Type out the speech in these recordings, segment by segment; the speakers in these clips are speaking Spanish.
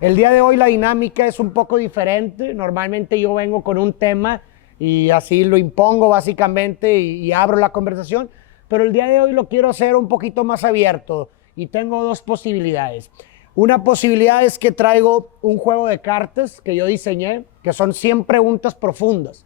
El día de hoy la dinámica es un poco diferente. Normalmente yo vengo con un tema y así lo impongo básicamente y abro la conversación, pero el día de hoy lo quiero hacer un poquito más abierto y tengo dos posibilidades. Una posibilidad es que traigo un juego de cartas que yo diseñé, que son 100 preguntas profundas.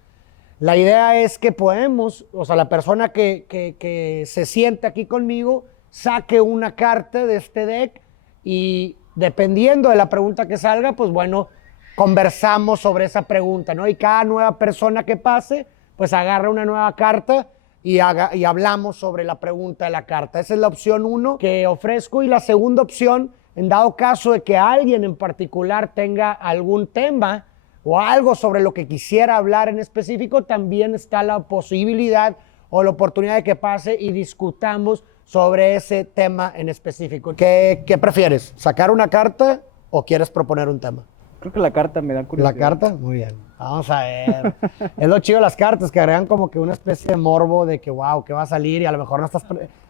La idea es que podemos, o sea, la persona que se siente aquí conmigo saque una carta de este deck y dependiendo de la pregunta que salga, pues bueno, conversamos sobre esa pregunta, ¿no? Y cada nueva persona que pase, pues agarra una nueva carta y hablamos sobre la pregunta de la carta. Esa es la opción 1 que ofrezco. Y la segunda opción, en dado caso de que alguien en particular tenga algún tema o algo sobre lo que quisiera hablar en específico, también está la posibilidad o la oportunidad de que pase y discutamos sobre ese tema en específico. ¿Qué prefieres? ¿Sacar una carta o quieres proponer un tema? Creo que la carta me da curiosidad. ¿La carta? Muy bien. Vamos a ver. Es lo chido de las cartas, que agregan como que una especie de morbo de que, wow, ¿qué va a salir? Y a lo mejor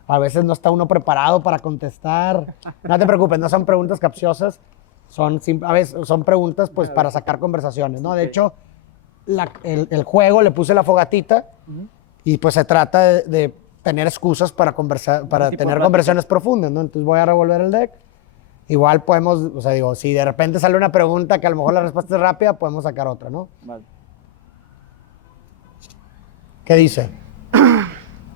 a veces no está uno preparado para contestar. No te preocupes, no son preguntas capciosas. A veces son preguntas pues para sacar conversaciones, ¿no? De hecho, el juego le puse la fogatita y pues se trata de tener excusas para conversar, para tener conversaciones profundas, ¿no? Entonces voy a revolver el deck. Igual podemos, o sea, digo, si de repente sale una pregunta que a lo mejor la respuesta es rápida, podemos sacar otra, ¿no? Vale. ¿Qué dice?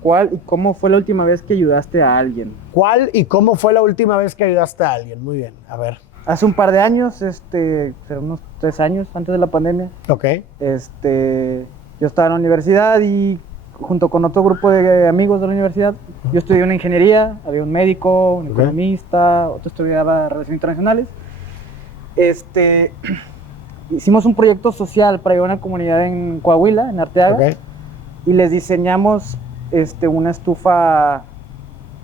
¿Cuál y cómo fue la última vez que ayudaste a alguien? ¿Cuál y cómo fue la última vez que ayudaste a alguien? Muy bien, a ver. Hace un par de años, será unos 3 años antes de la pandemia. Ok. Yo estaba en la universidad y junto con otro grupo de amigos de la universidad, yo estudié una ingeniería, había un médico, un economista, otro estudiaba relaciones internacionales. Hicimos un proyecto social para ayudar a una comunidad en Coahuila, en Arteaga, y les diseñamos una estufa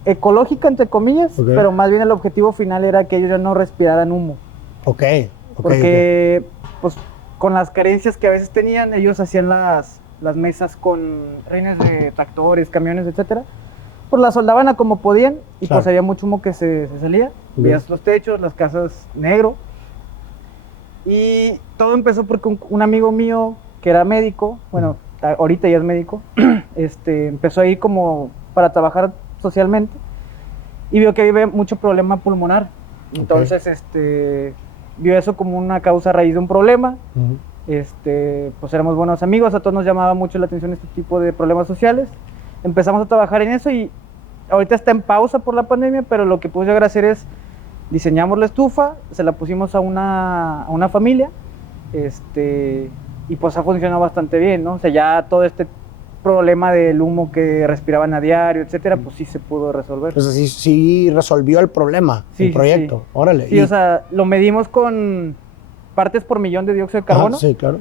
ecológica, entre comillas, pero más bien el objetivo final era que ellos ya no respiraran humo. Porque pues con las carencias que a veces tenían, ellos hacían las mesas con rines de tractores, camiones, etcétera, pues las soldaban a como podían y pues había mucho humo que se salía. Veías los techos, las casas negro. Y todo empezó porque un amigo mío que era médico, bueno, ahorita ya es médico, empezó ahí como para trabajar socialmente y vio que había mucho problema pulmonar. Entonces, vio eso como una causa raíz de un problema. Pues éramos buenos amigos, a todos nos llamaba mucho la atención este tipo de problemas sociales. Empezamos a trabajar en eso y ahorita está en pausa por la pandemia, pero lo que pude llegar a hacer es diseñamos la estufa, se la pusimos a una familia, y pues ha funcionado bastante bien, ¿no? O sea, ya todo este problema del humo que respiraban a diario, etcétera, pues sí se pudo resolver. Pues sí resolvió el problema, el proyecto. Sí. Órale. Sí, o sea, lo medimos con partes por millón de dióxido de carbono. Sí, claro.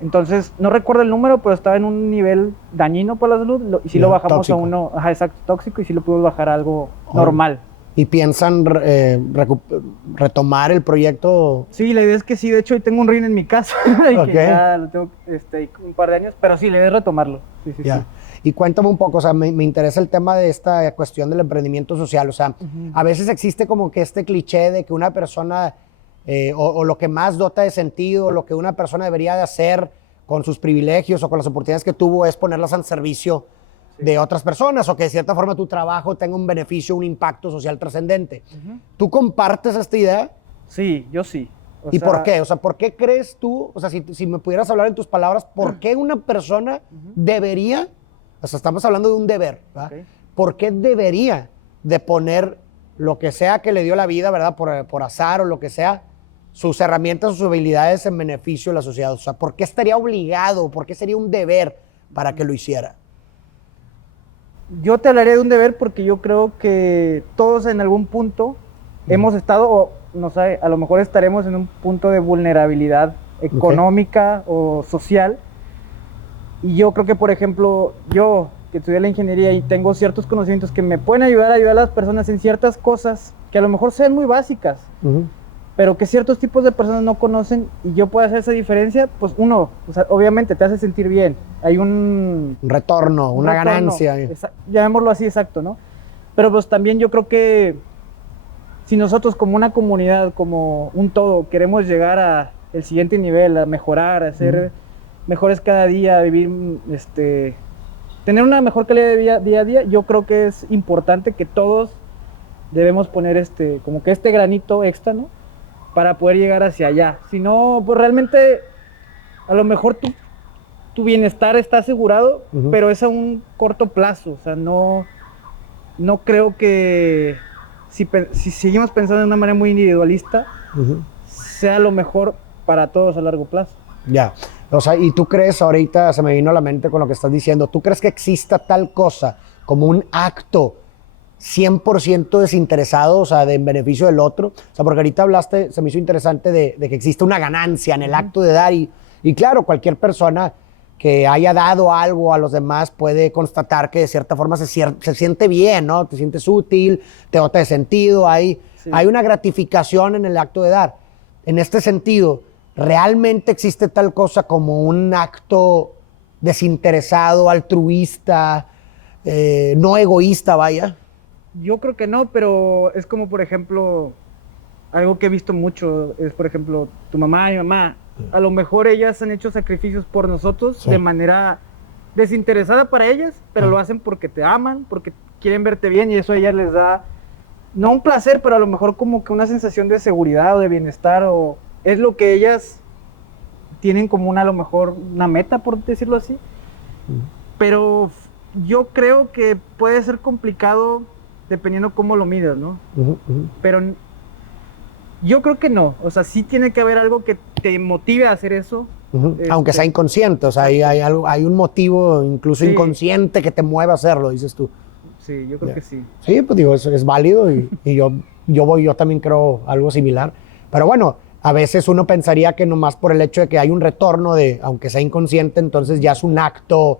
Entonces, no recuerdo el número, pero estaba en un nivel dañino para la salud, y sí lo bajamos tóxico. A uno, exacto, tóxico, y sí lo pudimos bajar a algo normal. ¿Y piensan retomar el proyecto? Sí, la idea es que sí. De hecho, hoy tengo un rin en mi casa y que ya lo tengo un par de años, pero sí, la idea es retomarlo. Sí. Y cuéntame un poco, o sea, me interesa el tema de esta cuestión del emprendimiento social. O sea, a veces existe como que este cliché de que una persona, o lo que más dota de sentido, lo que una persona debería de hacer con sus privilegios o con las oportunidades que tuvo es ponerlas al servicio de otras personas, o que de cierta forma tu trabajo tenga un beneficio, un impacto social trascendente. ¿Tú compartes esta idea? Sí, yo sí. ¿Y por qué? O sea, ¿por qué crees tú, o sea, si me pudieras hablar en tus palabras, por qué una persona debería, o sea, estamos hablando de un deber, ¿verdad? ¿Por qué debería de poner lo que sea que le dio la vida, ¿verdad? Por azar o lo que sea, sus herramientas o sus habilidades en beneficio de la sociedad? O sea, ¿por qué estaría obligado? ¿Por qué sería un deber para que lo hiciera? Yo te hablaré de un deber porque yo creo que todos en algún punto hemos estado, o no sé, a lo mejor estaremos en un punto de vulnerabilidad económica o social. Y yo creo que, por ejemplo, yo que estudié la ingeniería y tengo ciertos conocimientos que me pueden ayudar a las personas en ciertas cosas que a lo mejor sean muy básicas, pero que ciertos tipos de personas no conocen, y yo puedo hacer esa diferencia, pues uno, o sea, obviamente te hace sentir bien. Hay un retorno, una ganancia. Llamémoslo así, exacto, ¿no? Pero pues también yo creo que si nosotros como una comunidad, como un todo, queremos llegar a el siguiente nivel, a mejorar, a ser mejores cada día, a vivir, tener una mejor calidad de vida día a día, yo creo que es importante que todos debemos poner como que este granito extra, ¿no? Para poder llegar hacia allá. Si no, pues realmente a lo mejor tu bienestar está asegurado, pero es a un corto plazo. O sea, no creo que si seguimos pensando de una manera muy individualista, sea lo mejor para todos a largo plazo. Ya. O sea, y tú crees, ahorita se me vino a la mente con lo que estás diciendo, ¿tú crees que exista tal cosa como un acto 100% desinteresado, o sea, de en beneficio del otro? O sea, porque ahorita hablaste, se me hizo interesante de que existe una ganancia en el acto de dar y claro, cualquier persona que haya dado algo a los demás puede constatar que de cierta forma se siente bien, ¿no? Te sientes útil, te dota de sentido, hay una gratificación en el acto de dar. En este sentido, ¿realmente existe tal cosa como un acto desinteresado, altruista, no egoísta, vaya? Yo creo que no, pero es como, por ejemplo, algo que he visto mucho, es, por ejemplo, tu mamá y mi mamá. A lo mejor ellas han hecho sacrificios por nosotros de manera desinteresada para ellas, pero lo hacen porque te aman, porque quieren verte bien y eso a ellas les da, no un placer, pero a lo mejor como que una sensación de seguridad o de bienestar, o es lo que ellas tienen como a lo mejor una meta, por decirlo así. Pero yo creo que puede ser complicado dependiendo cómo lo midas, ¿no? Pero yo creo que no, o sea, sí tiene que haber algo que te motive a hacer eso. Aunque sea inconsciente, o sea, hay un motivo incluso inconsciente que te mueve a hacerlo, dices tú. Sí, yo creo que sí. Sí, pues digo, eso es válido y yo también creo algo similar. Pero bueno, a veces uno pensaría que nomás por el hecho de que hay un retorno aunque sea inconsciente, entonces ya es un acto,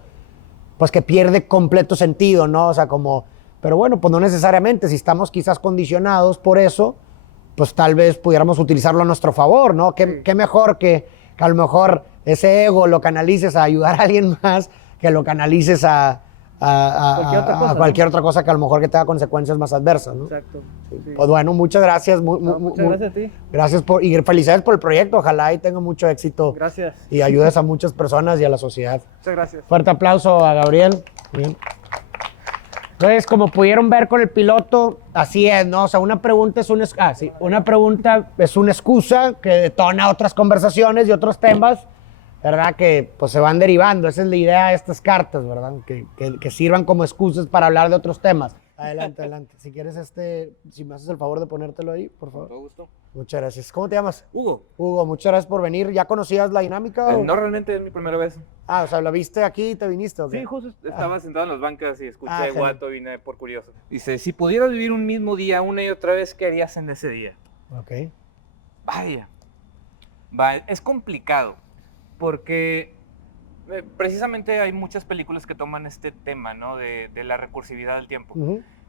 pues que pierde completo sentido, ¿no? O sea, pero bueno, pues no necesariamente, si estamos quizás condicionados por eso, pues tal vez pudiéramos utilizarlo a nuestro favor, ¿no? Qué mejor que a lo mejor ese ego lo canalices a ayudar a alguien más, que lo canalices a cualquier otra cosa que a lo mejor que tenga consecuencias más adversas, ¿no? Exacto. Sí. Pues bueno, muchas gracias. Muchas gracias a ti. Gracias y felicidades por el proyecto. Ojalá y tenga mucho éxito. Gracias. Y ayudes a muchas personas y a la sociedad. Muchas gracias. Fuerte aplauso a Gabriel. Bien. Entonces, como pudieron ver con el piloto, así es, ¿no? O sea, una pregunta es una excusa que detona otras conversaciones y otros temas, ¿verdad? Que pues se van derivando. Esa es la idea de estas cartas, ¿verdad? Que sirvan como excusas para hablar de otros temas. Adelante. Si quieres, si me haces el favor de ponértelo ahí, por favor. Con todo gusto. Muchas gracias. ¿Cómo te llamas? Hugo. Hugo, muchas gracias por venir. ¿Ya conocías la dinámica? No, realmente es mi primera vez. O sea, ¿la viste aquí y te viniste o qué? Sí, justo estaba sentado en las bancas y escuché genial. Guato y vine por curioso. Dice, si pudieras vivir un mismo día una y otra vez, ¿qué harías en ese día? Ok. Vaya. Es complicado porque precisamente hay muchas películas que toman este tema, ¿no? De la recursividad del tiempo.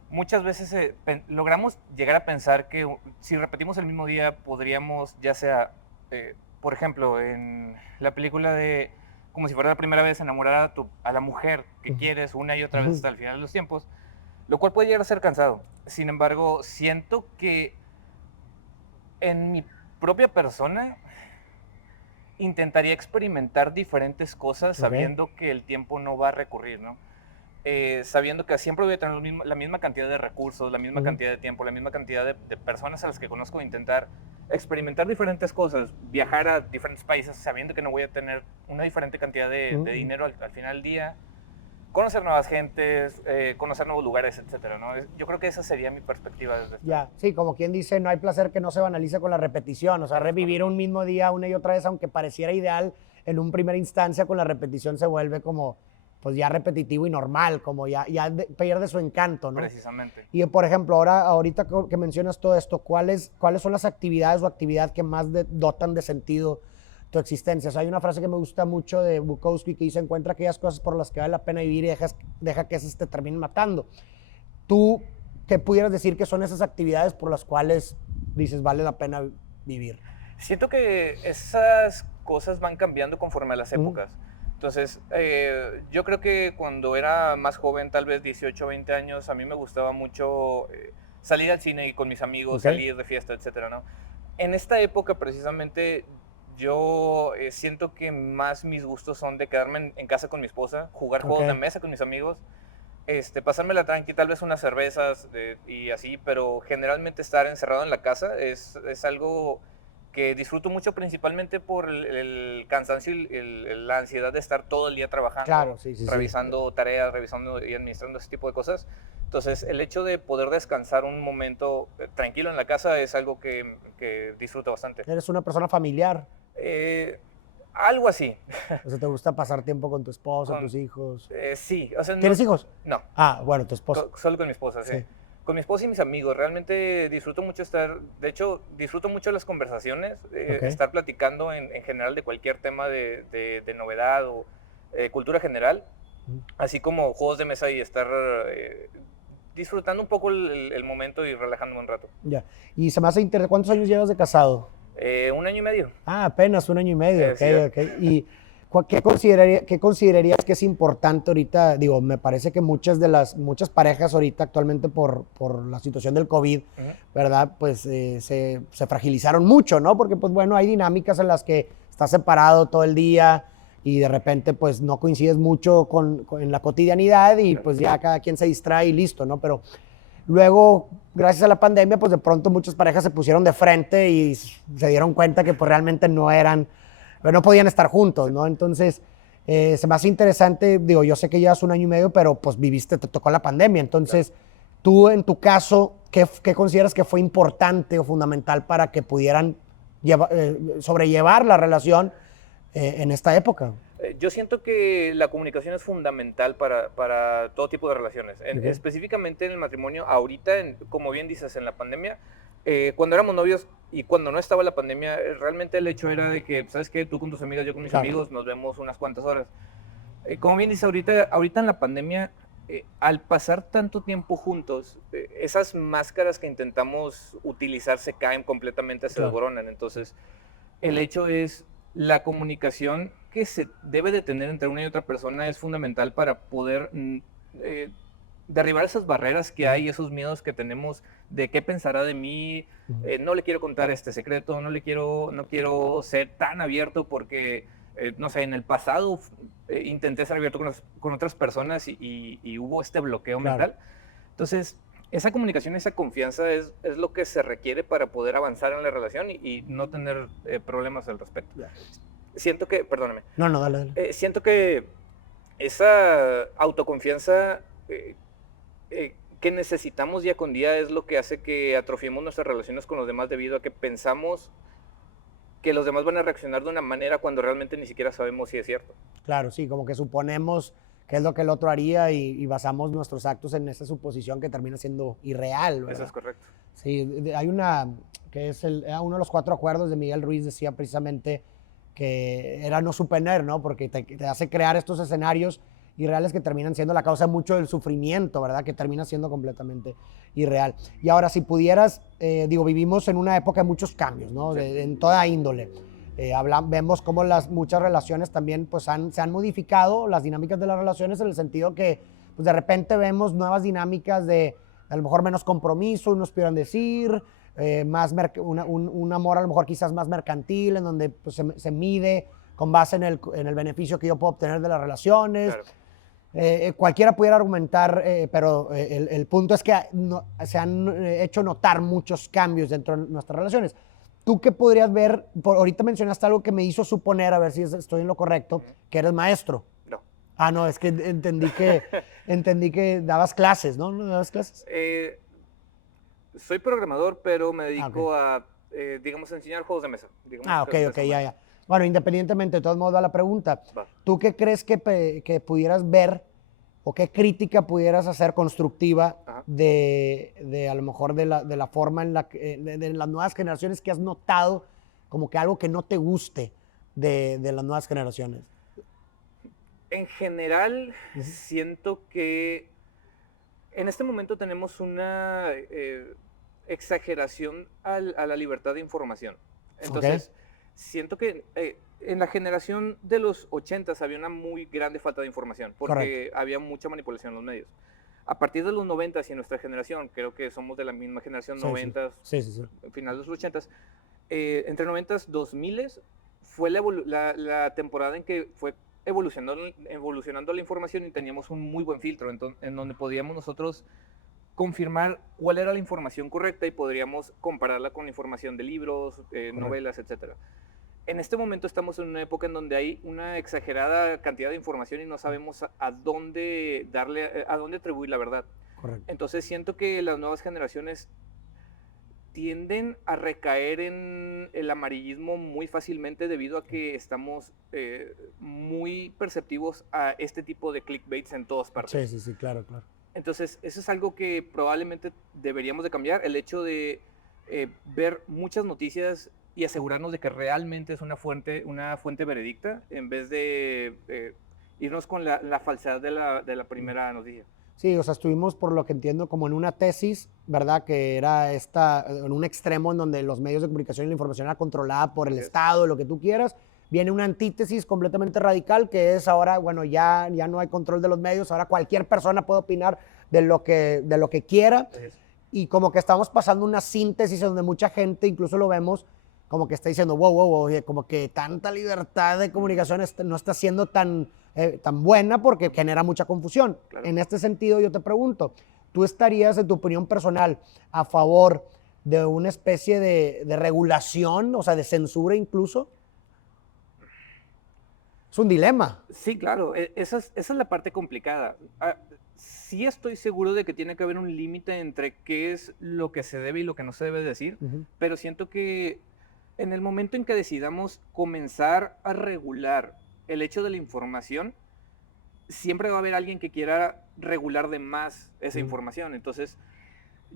Muchas veces logramos llegar a pensar que si repetimos el mismo día podríamos, ya sea, por ejemplo, en la película de como si fuera la primera vez, enamorar a la mujer que quieres una y otra vez hasta el final de los tiempos, lo cual puede llegar a ser cansado. Sin embargo, siento que en mi propia persona intentaría experimentar diferentes cosas sabiendo que el tiempo no va a recurrir, ¿no? Sabiendo que siempre voy a tener la misma cantidad de recursos, la misma cantidad de tiempo, la misma cantidad de personas a las que conozco, intentar experimentar diferentes cosas, viajar a diferentes países sabiendo que no voy a tener una diferente cantidad de dinero al final del día, conocer nuevas gentes, conocer nuevos lugares, etcétera, ¿no? Yo creo que esa sería mi perspectiva desde Ya, sí, como quien dice, no hay placer que no se banalice con la repetición, o sea, revivir un mismo día una y otra vez, aunque pareciera ideal en un primera instancia, con la repetición se vuelve como pues ya repetitivo y normal, como ya pierde su encanto, ¿no? Precisamente. Y por ejemplo, ahorita que mencionas todo esto, ¿cuáles son las actividades o actividad que más dotan de sentido tu existencia? O sea, hay una frase que me gusta mucho de Bukowski que dice, encuentra aquellas cosas por las que vale la pena vivir y deja que esas te terminen matando. ¿Tú qué pudieras decir que son esas actividades por las cuales dices vale la pena vivir? Siento que esas cosas van cambiando conforme a las épocas. Entonces, yo creo que cuando era más joven, tal vez 18, 20 años, a mí me gustaba mucho salir al cine con mis amigos, Ok. salir de fiesta, etcétera, ¿no? En esta época, precisamente, yo siento que más mis gustos son de quedarme en casa con mi esposa, jugar juegos Ok. de mesa con mis amigos, pasármela tranqui, tal vez unas cervezas y así, pero generalmente estar encerrado en la casa es algo que disfruto mucho, principalmente por el cansancio y la ansiedad de estar todo el día trabajando, Claro, sí, sí, sí. revisando tareas, revisando y administrando ese tipo de cosas. Entonces, el hecho de poder descansar un momento tranquilo en la casa es algo que disfruto bastante. Eres una persona familiar. Algo así. O sea, te gusta pasar tiempo con tu esposa, Con- tus hijos. Sí, o sea, ¿Tienes hijos? No, Ah, bueno, tu esposa. solo con mi esposa, sí. Sí. Con mi esposa y mis amigos. Realmente disfruto mucho estar, de hecho, disfruto mucho las conversaciones, Ok. estar platicando en general de cualquier tema de novedad o cultura general, así como juegos de mesa y estar disfrutando un poco el momento y relajándome un rato. Ya. Y se me hace interesante. ¿Cuántos años llevas de casado? 1 año y medio. Ah, apenas 1 año y medio. Sí. Ok. ¿Y qué considerarías que es importante ahorita? Digo, me parece que muchas parejas ahorita actualmente por la situación del COVID, Ujú. ¿verdad? Pues se fragilizaron mucho, ¿no? Porque, pues bueno, hay dinámicas en las que estás separado todo el día y de repente, pues no coincides mucho en la cotidianidad y pues ya cada quien se distrae y listo, ¿no? Pero luego, gracias a la pandemia, pues de pronto muchas parejas se pusieron de frente y se dieron cuenta que pues realmente no podían estar juntos, ¿no? Entonces, se me hace interesante, digo, yo sé que llevas 1 año y medio, pero pues te tocó la pandemia. Entonces, tú en tu caso, ¿qué consideras que fue importante o fundamental para que pudieran sobrellevar la relación en esta época? Yo siento que la comunicación es fundamental para todo tipo de relaciones. Ok. Específicamente en el matrimonio, ahorita, como bien dices, en la pandemia, cuando éramos novios y cuando no estaba la pandemia, realmente el hecho era de que, ¿sabes qué? Tú con tus amigas, yo con mis Claro. amigos, nos vemos unas cuantas horas. Como bien dices, ahorita en la pandemia, al pasar tanto tiempo juntos, esas máscaras que intentamos utilizar se caen completamente, se Claro. desboronan. Entonces, el hecho es la comunicación que se debe de tener entre una y otra persona es fundamental para poder derribar esas barreras que hay, esos miedos que tenemos de qué pensará de mí, no le quiero contar este secreto, no quiero ser tan abierto porque, no sé, en el pasado intenté ser abierto con otras personas y hubo este bloqueo Claro. mental. Entonces, esa comunicación, esa confianza es lo que se requiere para poder avanzar en la relación y no tener problemas al respecto. Ya. Siento que, perdóname, No, dale. siento que esa autoconfianza que necesitamos día con día es lo que hace que atrofiemos nuestras relaciones con los demás debido a que pensamos que los demás van a reaccionar de una manera cuando realmente ni siquiera sabemos si es cierto. Claro, sí, como que suponemos qué es lo que el otro haría y basamos nuestros actos en esa suposición que termina siendo irreal, ¿verdad? Eso es correcto. Sí, hay una que es uno de los 4 acuerdos de Miguel Ruiz, decía precisamente que era no suponer, ¿no? Porque te hace crear estos escenarios irreales que terminan siendo la causa mucho del sufrimiento, ¿verdad? Que termina siendo completamente irreal. Y ahora, si pudieras, vivimos en una época de muchos cambios, ¿no? En toda índole. Vemos cómo muchas relaciones también pues, se han modificado, las dinámicas de las relaciones, en el sentido que pues, de repente vemos nuevas dinámicas de a lo mejor menos compromiso, unos pudieran decir, un amor a lo mejor quizás más mercantil, en donde pues, se mide con base en el beneficio que yo puedo obtener de las relaciones. Claro. Cualquiera pudiera argumentar, pero el punto es que se han hecho notar muchos cambios dentro de nuestras relaciones. ¿Tú qué podrías ver? Ahorita mencionaste algo que me hizo suponer, a ver si estoy en lo correcto, que eres maestro. No. Ah, no, es que entendí que dabas clases, ¿no? ¿No dabas clases? Soy programador, pero me dedico ok. a, digamos, a enseñar juegos de mesa. Ah, ok, ya. Bueno, independientemente, de todos modos, va la pregunta. Va. ¿Tú qué crees que pudieras ver o qué crítica pudieras hacer constructiva Ajá. de a lo mejor de la forma en la que, de las nuevas generaciones que has notado como que algo que no te guste de las nuevas generaciones? En general, siento que en este momento tenemos una exageración a la libertad de información. Entonces, siento que en la generación de los 80s había una muy grande falta de información porque Correcto. había mucha manipulación en los medios. A partir de los 90s y nuestra generación, creo que somos de la misma generación, Sí, 90s, sí. final de los 80s, entre 90s, 2000s, fue la temporada en que fue evolucionando la información y teníamos un muy buen filtro en donde podíamos nosotros confirmar cuál era la información correcta y podríamos compararla con la información de libros, novelas, etc. En este momento estamos en una época en donde hay una exagerada cantidad de información y no sabemos a dónde a dónde atribuir la verdad. Correcto. Entonces siento que las nuevas generaciones tienden a recaer en el amarillismo muy fácilmente debido a que estamos muy perceptivos a este tipo de clickbaits en todas partes. Sí, claro. Entonces, eso es algo que probablemente deberíamos de cambiar, el hecho de ver muchas noticias y asegurarnos de que realmente es una fuente veredicta, en vez de irnos con la falsedad de la primera noticia. Sí, o sea, estuvimos, por lo que entiendo, como en una tesis, ¿verdad? Que era en un extremo en donde los medios de comunicación y la información era controlada por el Estado, lo que tú quieras. Viene una antítesis completamente radical, que es ahora, bueno, ya no hay control de los medios, ahora cualquier persona puede opinar de lo que quiera. Y como que estamos pasando una síntesis donde mucha gente, incluso lo vemos, como que está diciendo, wow, como que tanta libertad de comunicación no está siendo tan buena porque genera mucha confusión. Claro. En este sentido, yo te pregunto, ¿tú estarías, en tu opinión personal, a favor de una especie de regulación, o sea, de censura incluso? Es un dilema. Sí, claro, esa es la parte complicada. Sí estoy seguro de que tiene que haber un límite entre qué es lo que se debe y lo que no se debe decir, pero siento que en el momento en que decidamos comenzar a regular el hecho de la información, siempre va a haber alguien que quiera regular de más esa información. Entonces,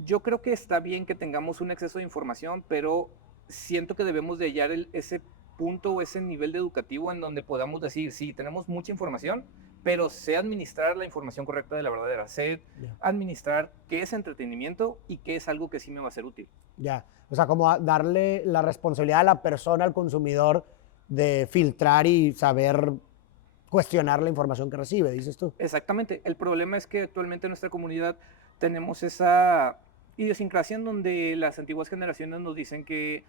yo creo que está bien que tengamos un exceso de información, pero siento que debemos de hallar ese punto o ese nivel de educativo en donde podamos decir, sí, tenemos mucha información, pero sé administrar la información correcta de la verdadera, sé administrar qué es entretenimiento y qué es algo que sí me va a ser útil. Ya, o sea, como darle la responsabilidad a la persona, al consumidor, de filtrar y saber cuestionar la información que recibe, dices tú. Exactamente. El problema es que actualmente en nuestra comunidad tenemos esa idiosincrasia en donde las antiguas generaciones nos dicen que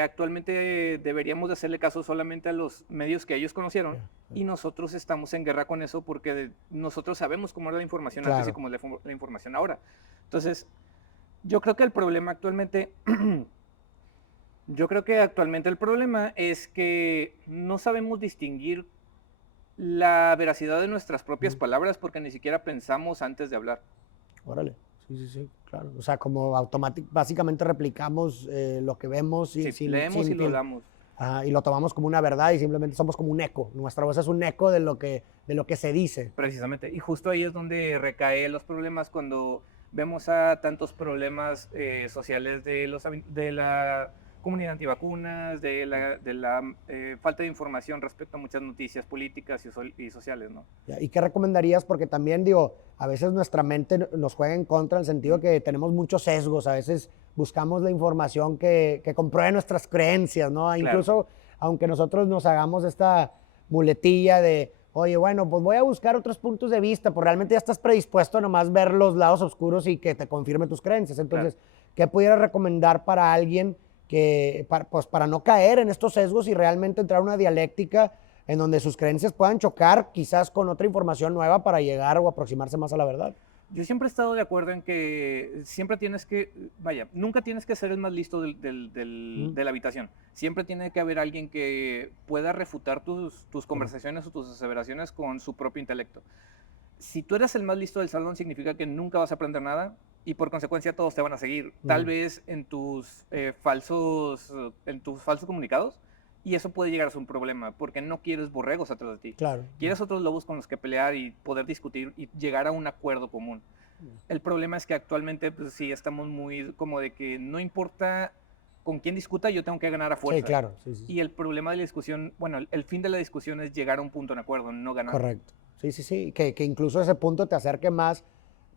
actualmente deberíamos de hacerle caso solamente a los medios que ellos conocieron y nosotros estamos en guerra con eso porque nosotros sabemos cómo era la información antes y cómo es la información ahora. Entonces, yo creo que el problema actualmente el problema es que no sabemos distinguir la veracidad de nuestras propias palabras porque ni siquiera pensamos antes de hablar. Órale, sí, claro. O sea, como básicamente replicamos lo que vemos y leemos y lo hablamos. Y lo tomamos como una verdad y simplemente somos como un eco. Nuestra voz es un eco de lo que se dice. Precisamente. Y justo ahí es donde recaen los problemas cuando vemos a tantos problemas sociales de la comunidad antivacunas, de la falta de información respecto a muchas noticias políticas y sociales, ¿no? ¿Y qué recomendarías? Porque también, digo, a veces nuestra mente nos juega en contra en el sentido que tenemos muchos sesgos, a veces buscamos la información que compruebe nuestras creencias, ¿no? Claro. Incluso, aunque nosotros nos hagamos esta muletilla de, oye, bueno, pues voy a buscar otros puntos de vista, pues realmente ya estás predispuesto a nomás ver los lados oscuros y que te confirme tus creencias. Entonces, ¿qué pudieras recomendar para alguien para no caer en estos sesgos y realmente entrar a una dialéctica en donde sus creencias puedan chocar quizás con otra información nueva para llegar o aproximarse más a la verdad? Yo siempre he estado de acuerdo en que siempre nunca tienes que ser el más listo de la habitación. Siempre tiene que haber alguien que pueda refutar tus conversaciones o tus aseveraciones con su propio intelecto. Si tú eres el más listo del salón, significa que nunca vas a aprender nada y por consecuencia todos te van a seguir. Tal vez en tus falsos comunicados, y eso puede llegar a ser un problema porque no quieres borregos atrás de ti. Claro. Quieres otros lobos con los que pelear y poder discutir y llegar a un acuerdo común. El problema es que actualmente pues, sí estamos muy como de que no importa con quién discuta, yo tengo que ganar a fuerza. Sí, claro. Sí. Y el problema de la discusión, bueno, el fin de la discusión es llegar a un punto de acuerdo, no ganar. Correcto. Sí. Que incluso ese punto te acerque más,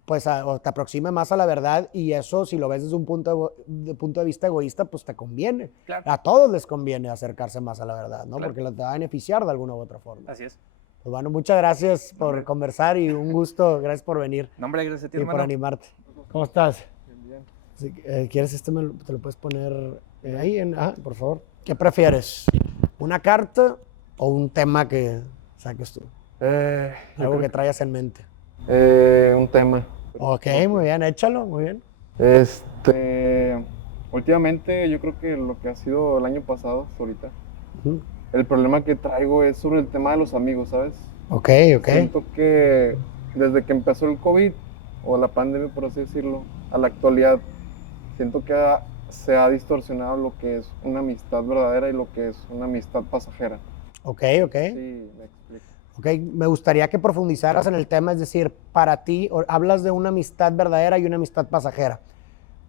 pues, o te aproxime más a la verdad, y eso, si lo ves desde un punto de vista egoísta, pues te conviene. Claro. A todos les conviene acercarse más a la verdad, ¿no? Claro. Porque te va a beneficiar de alguna u otra forma. Así es. Pues bueno, muchas gracias por conversar y un gusto. Gracias por venir No, hombre, gracias a ti, y por hermano. animarte. ¿Cómo estás? Bien. Si, ¿quieres te lo puedes poner ahí? Por favor. ¿Qué prefieres? ¿Una carta o un tema que saques tú? Algo que traigas en mente. Un tema. Ok, muy bien, échalo, muy bien. Últimamente yo creo que lo que ha sido el año pasado hasta ahorita, Ujú. el problema que traigo es sobre el tema de los amigos, ¿sabes? Ok, ok. Siento que desde que empezó el COVID o la pandemia, por así decirlo, a la actualidad, siento que se ha distorsionado lo que es una amistad verdadera y lo que es una amistad pasajera. Ok, ok. Sí, me explico. Ok, me gustaría que profundizaras en el tema, es decir, para ti, hablas de una amistad verdadera y una amistad pasajera.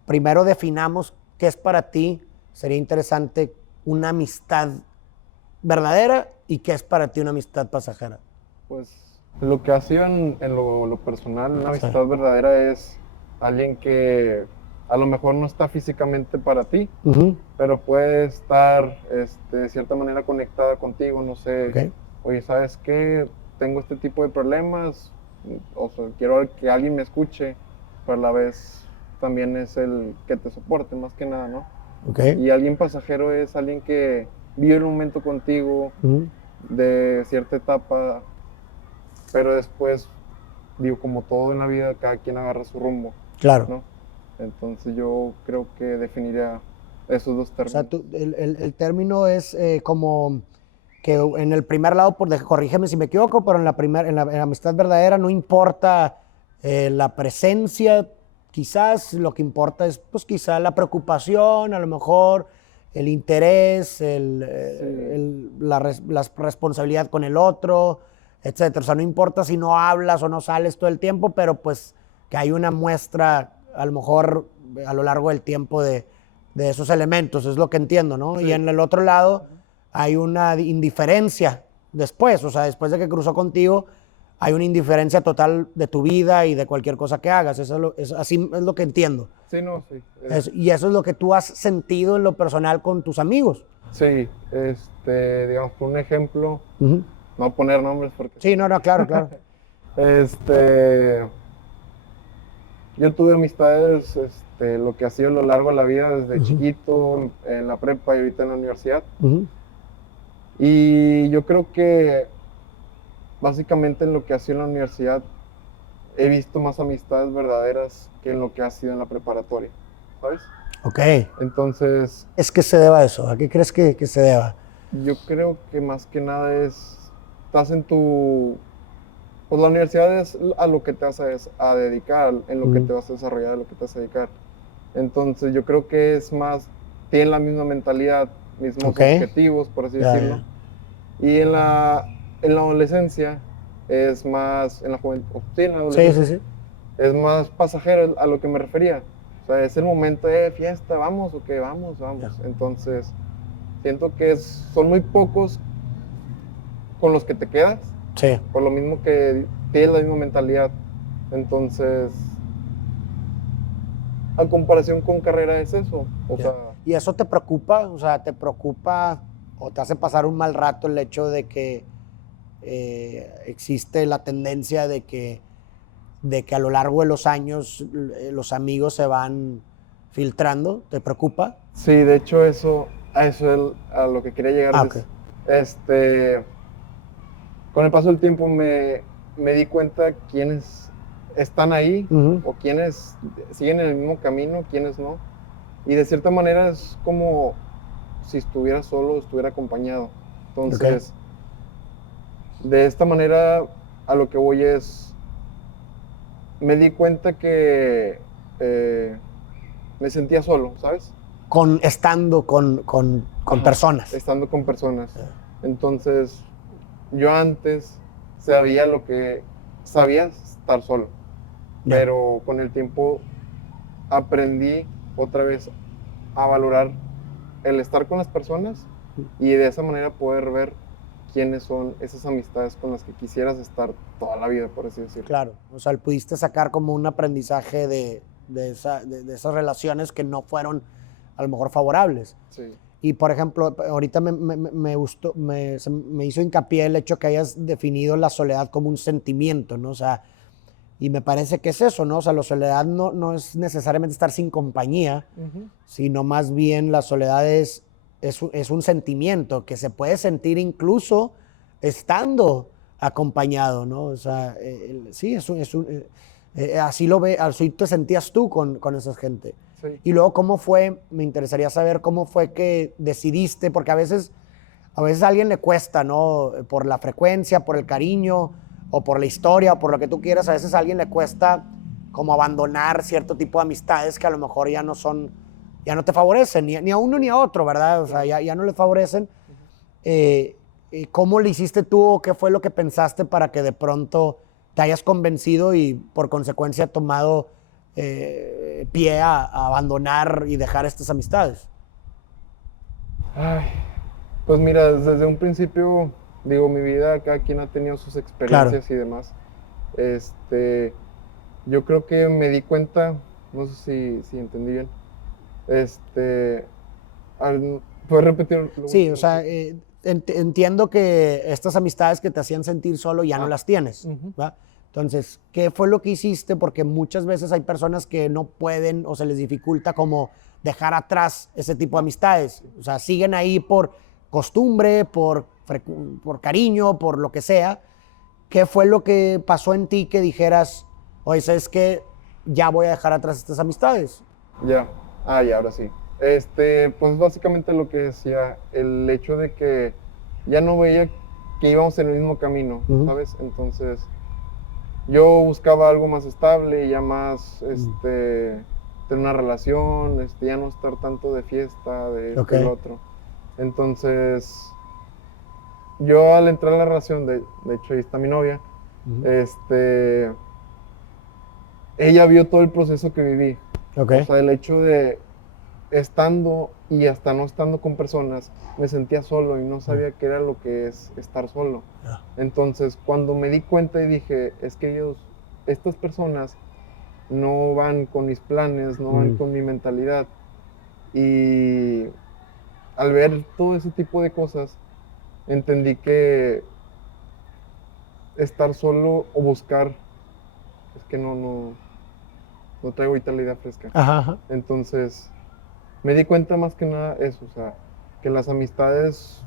Primero definamos qué es para ti, sería interesante una amistad verdadera y qué es para ti una amistad pasajera. Pues lo que ha sido en lo personal, una Sí. amistad verdadera es alguien que a lo mejor no está físicamente para ti, Ujú. pero puede estar de cierta manera conectada contigo, no sé. Ok. Oye, ¿sabes qué? Tengo este tipo de problemas, o sea, quiero que alguien me escuche, pero a la vez también es el que te soporte, más que nada, ¿no? Ok. Y alguien pasajero es alguien que vive el momento contigo Ujú. de cierta etapa, pero después, digo, como todo en la vida, cada quien agarra su rumbo, Claro. ¿no? Entonces yo creo que definiría esos dos O términos. sea, el término es como que en el primer lado, corrígeme si me equivoco, pero en la amistad verdadera no importa la presencia, quizás lo que importa es pues quizás la preocupación, a lo mejor el interés, la responsabilidad con el otro, etcétera. O sea, no importa si no hablas o no sales todo el tiempo, pero pues que hay una muestra a lo mejor a lo largo del tiempo de esos elementos, es lo que entiendo, ¿no? Sí. Y en el otro lado hay una indiferencia después, o sea, después de que cruzó contigo, hay una indiferencia total de tu vida y de cualquier cosa que hagas. Así es lo que entiendo. Sí, no, sí. Y eso es lo que tú has sentido en lo personal con tus amigos. Sí, digamos, por un ejemplo, Ujú. no voy a poner nombres porque... Sí, no, claro, claro. Yo tuve amistades, lo que ha sido a lo largo de la vida, desde Ujú. chiquito, en la prepa y ahorita en la universidad. Ujú. Y yo creo que básicamente en lo que ha sido en la universidad he visto más amistades verdaderas que en lo que ha sido en la preparatoria, ¿sabes? Ok. Entonces, ¿Es que se deba a eso? ¿A qué crees que se deba? yo creo que más que nada estás en pues la universidad es a lo que te vas a dedicar, en lo que Ujú. te vas a desarrollar, en lo que te vas a dedicar. Entonces yo creo que es más, tienen la misma mentalidad, mismos Ok. objetivos, por así Ya, decirlo. Y en la adolescencia es más, en la juventud, sí, en la Sí, adolescencia sí, sí. es más pasajero a lo que me refería. O sea, es el momento de fiesta, vamos o qué, vamos. Ya. Entonces, siento que son muy pocos con los que te quedas, Sí. por lo mismo que tienes la misma mentalidad. Entonces, a comparación con carrera es eso. O Ya. sea, ¿Y eso te preocupa? O sea, ¿te preocupa o te hace pasar un mal rato el hecho de que existe la tendencia de que a lo largo de los años los amigos se van filtrando? ¿Te preocupa? sí, de hecho a eso es a lo que quería llegar. Ok. Con el paso del tiempo me di cuenta quiénes están ahí Ujú. o quiénes siguen el mismo camino, quiénes no. Y de cierta manera es como si estuviera solo o estuviera acompañado. Entonces, de esta manera a lo que voy es, me di cuenta que me sentía solo, ¿sabes? Estando con Ajá, personas. estando con personas. Entonces, yo antes sabía sabía estar solo, Ya. pero con el tiempo aprendí otra vez a valorar el estar con las personas y de esa manera poder ver quiénes son esas amistades con las que quisieras estar toda la vida, por así decirlo. Claro. O sea, pudiste sacar como un aprendizaje de esas relaciones que no fueron a lo mejor favorables. Sí. Y, por ejemplo, ahorita me gustó, me hizo hincapié el hecho que hayas definido la soledad como un sentimiento, ¿no? O sea, y me parece que es eso, ¿no? O sea, la soledad no es necesariamente estar sin compañía, sino más bien la soledad es un sentimiento que se puede sentir incluso estando acompañado, ¿no? O sea, sí, así así te sentías tú con esa gente. Sí. Y luego, ¿cómo fue? Me interesaría saber cómo fue que decidiste, porque a veces a alguien le cuesta, ¿no? Por la frecuencia, por el cariño, o por la historia, o por lo que tú quieras, a veces a alguien le cuesta como abandonar cierto tipo de amistades que a lo mejor ya no te favorecen, ni a uno ni a otro, ¿verdad? O sea, ya no le favorecen. ¿Cómo le hiciste tú o qué fue lo que pensaste para que de pronto te hayas convencido y por consecuencia tomado pie a abandonar y dejar estas amistades? Ay, pues mira, desde un principio, digo, mi vida, cada quien ha tenido sus experiencias y demás. Yo creo que me di cuenta, no sé si entendí bien. ¿Puedes repetir? Sí, o sea, entiendo que estas amistades que te hacían sentir solo ya no las tienes, ¿va? Entonces, ¿qué fue lo que hiciste? Porque muchas veces hay personas que no pueden o se les dificulta como dejar atrás ese tipo de amistades. O sea, siguen ahí por costumbre, por cariño, por lo que sea. ¿Qué fue lo que pasó en ti que dijeras, oye, ¿sabes qué? Ya voy a dejar atrás estas amistades. Ya, ya, ahora sí. Pues básicamente lo que decía, el hecho de que ya no veía que íbamos en el mismo camino, ¿sabes? Entonces, yo buscaba algo más estable, ya más, tener una relación, ya no estar tanto de fiesta, de esto y lo otro. Entonces, yo al entrar a la relación, de hecho ahí está mi novia, ella vio todo el proceso que viví. O sea, el hecho de estando y hasta no estando con personas, me sentía solo y no sabía qué era lo que es estar solo. Entonces, cuando me di cuenta y dije, es que estas personas no van con mis planes, no van con mi mentalidad. Y al ver todo ese tipo de cosas, entendí que estar solo o buscar, es que no traigo vitalidad fresca. Entonces, me di cuenta más que nada eso, o sea, que las amistades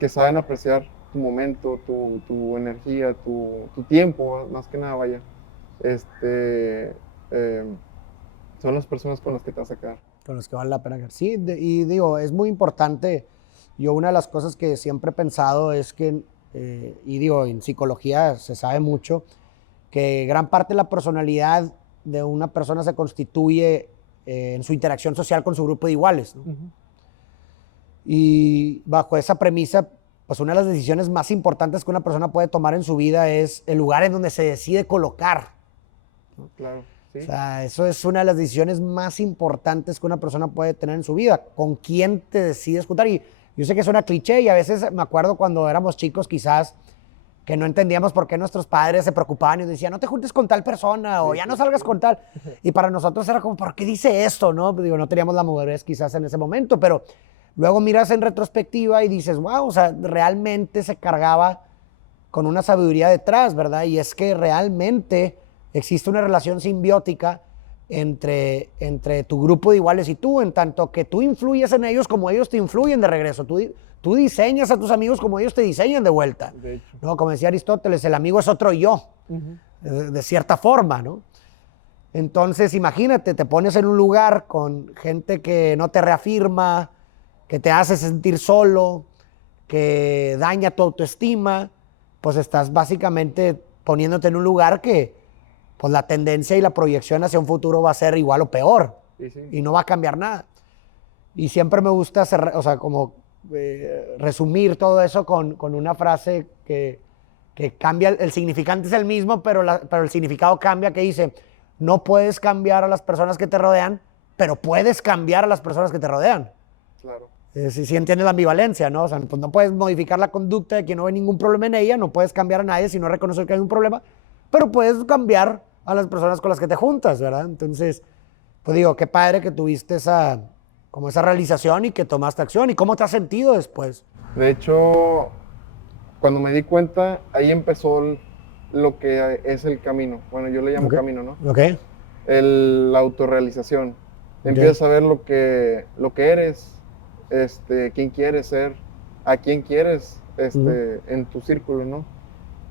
que saben apreciar tu momento, tu energía, tu tiempo, más que nada, vaya, son las personas con las que te vas a quedar. Con las que vale la pena. Sí, y digo, es muy importante. Yo una de las cosas que siempre he pensado es que, y digo, en psicología se sabe mucho, que gran parte de la personalidad de una persona se constituye en su interacción social con su grupo de iguales, ¿no? Y bajo esa premisa, pues una de las decisiones más importantes que una persona puede tomar en su vida es el lugar en donde se decide colocar, ¿no? Claro, sí. O sea, eso es una de las decisiones más importantes que una persona puede tener en su vida, con quién te decides juntar. Y yo sé que suena cliché y a veces me acuerdo cuando éramos chicos quizás que no entendíamos por qué nuestros padres se preocupaban y nos decían, no te juntes con tal persona o ya no salgas con tal. Y para nosotros era como, ¿por qué dice esto? ¿No? Digo, no teníamos la madurez quizás en ese momento, pero luego miras en retrospectiva y dices, wow, o sea, realmente se cargaba con una sabiduría detrás, ¿verdad? Y es que realmente existe una relación simbiótica entre tu grupo de iguales y tú, en tanto que tú influyes en ellos como ellos te influyen de regreso. Tú diseñas a tus amigos como ellos te diseñan de vuelta. De hecho. ¿No? Como decía Aristóteles, el amigo es otro yo, de cierta forma, ¿no? Entonces, imagínate, te pones en un lugar con gente que no te reafirma, que te hace sentir solo, que daña tu autoestima, pues estás básicamente poniéndote en un lugar que pues la tendencia y la proyección hacia un futuro va a ser igual o peor, Sí. y no va a cambiar nada. Y siempre me gusta hacer, o sea, como resumir todo eso con una frase que cambia, el significante es el mismo, pero el significado cambia, que dice, no puedes cambiar a las personas que te rodean, pero puedes cambiar a las personas que te rodean. Claro. Si entiendes la ambivalencia, ¿no? O sea, pues no puedes modificar la conducta de quien no ve ningún problema en ella, no puedes cambiar a nadie si no reconoces que hay un problema, pero puedes cambiar a las personas con las que te juntas, ¿verdad? Entonces, pues digo, qué padre que tuviste esa como esa realización y que tomaste acción. ¿Y cómo te has sentido después? De hecho, cuando me di cuenta, ahí empezó lo que es el camino. Bueno, yo le llamo Ok. camino, ¿no? Ok. La autorrealización. Empiezas a ver lo que eres, quién quieres ser, a quién quieres en tu círculo, ¿no?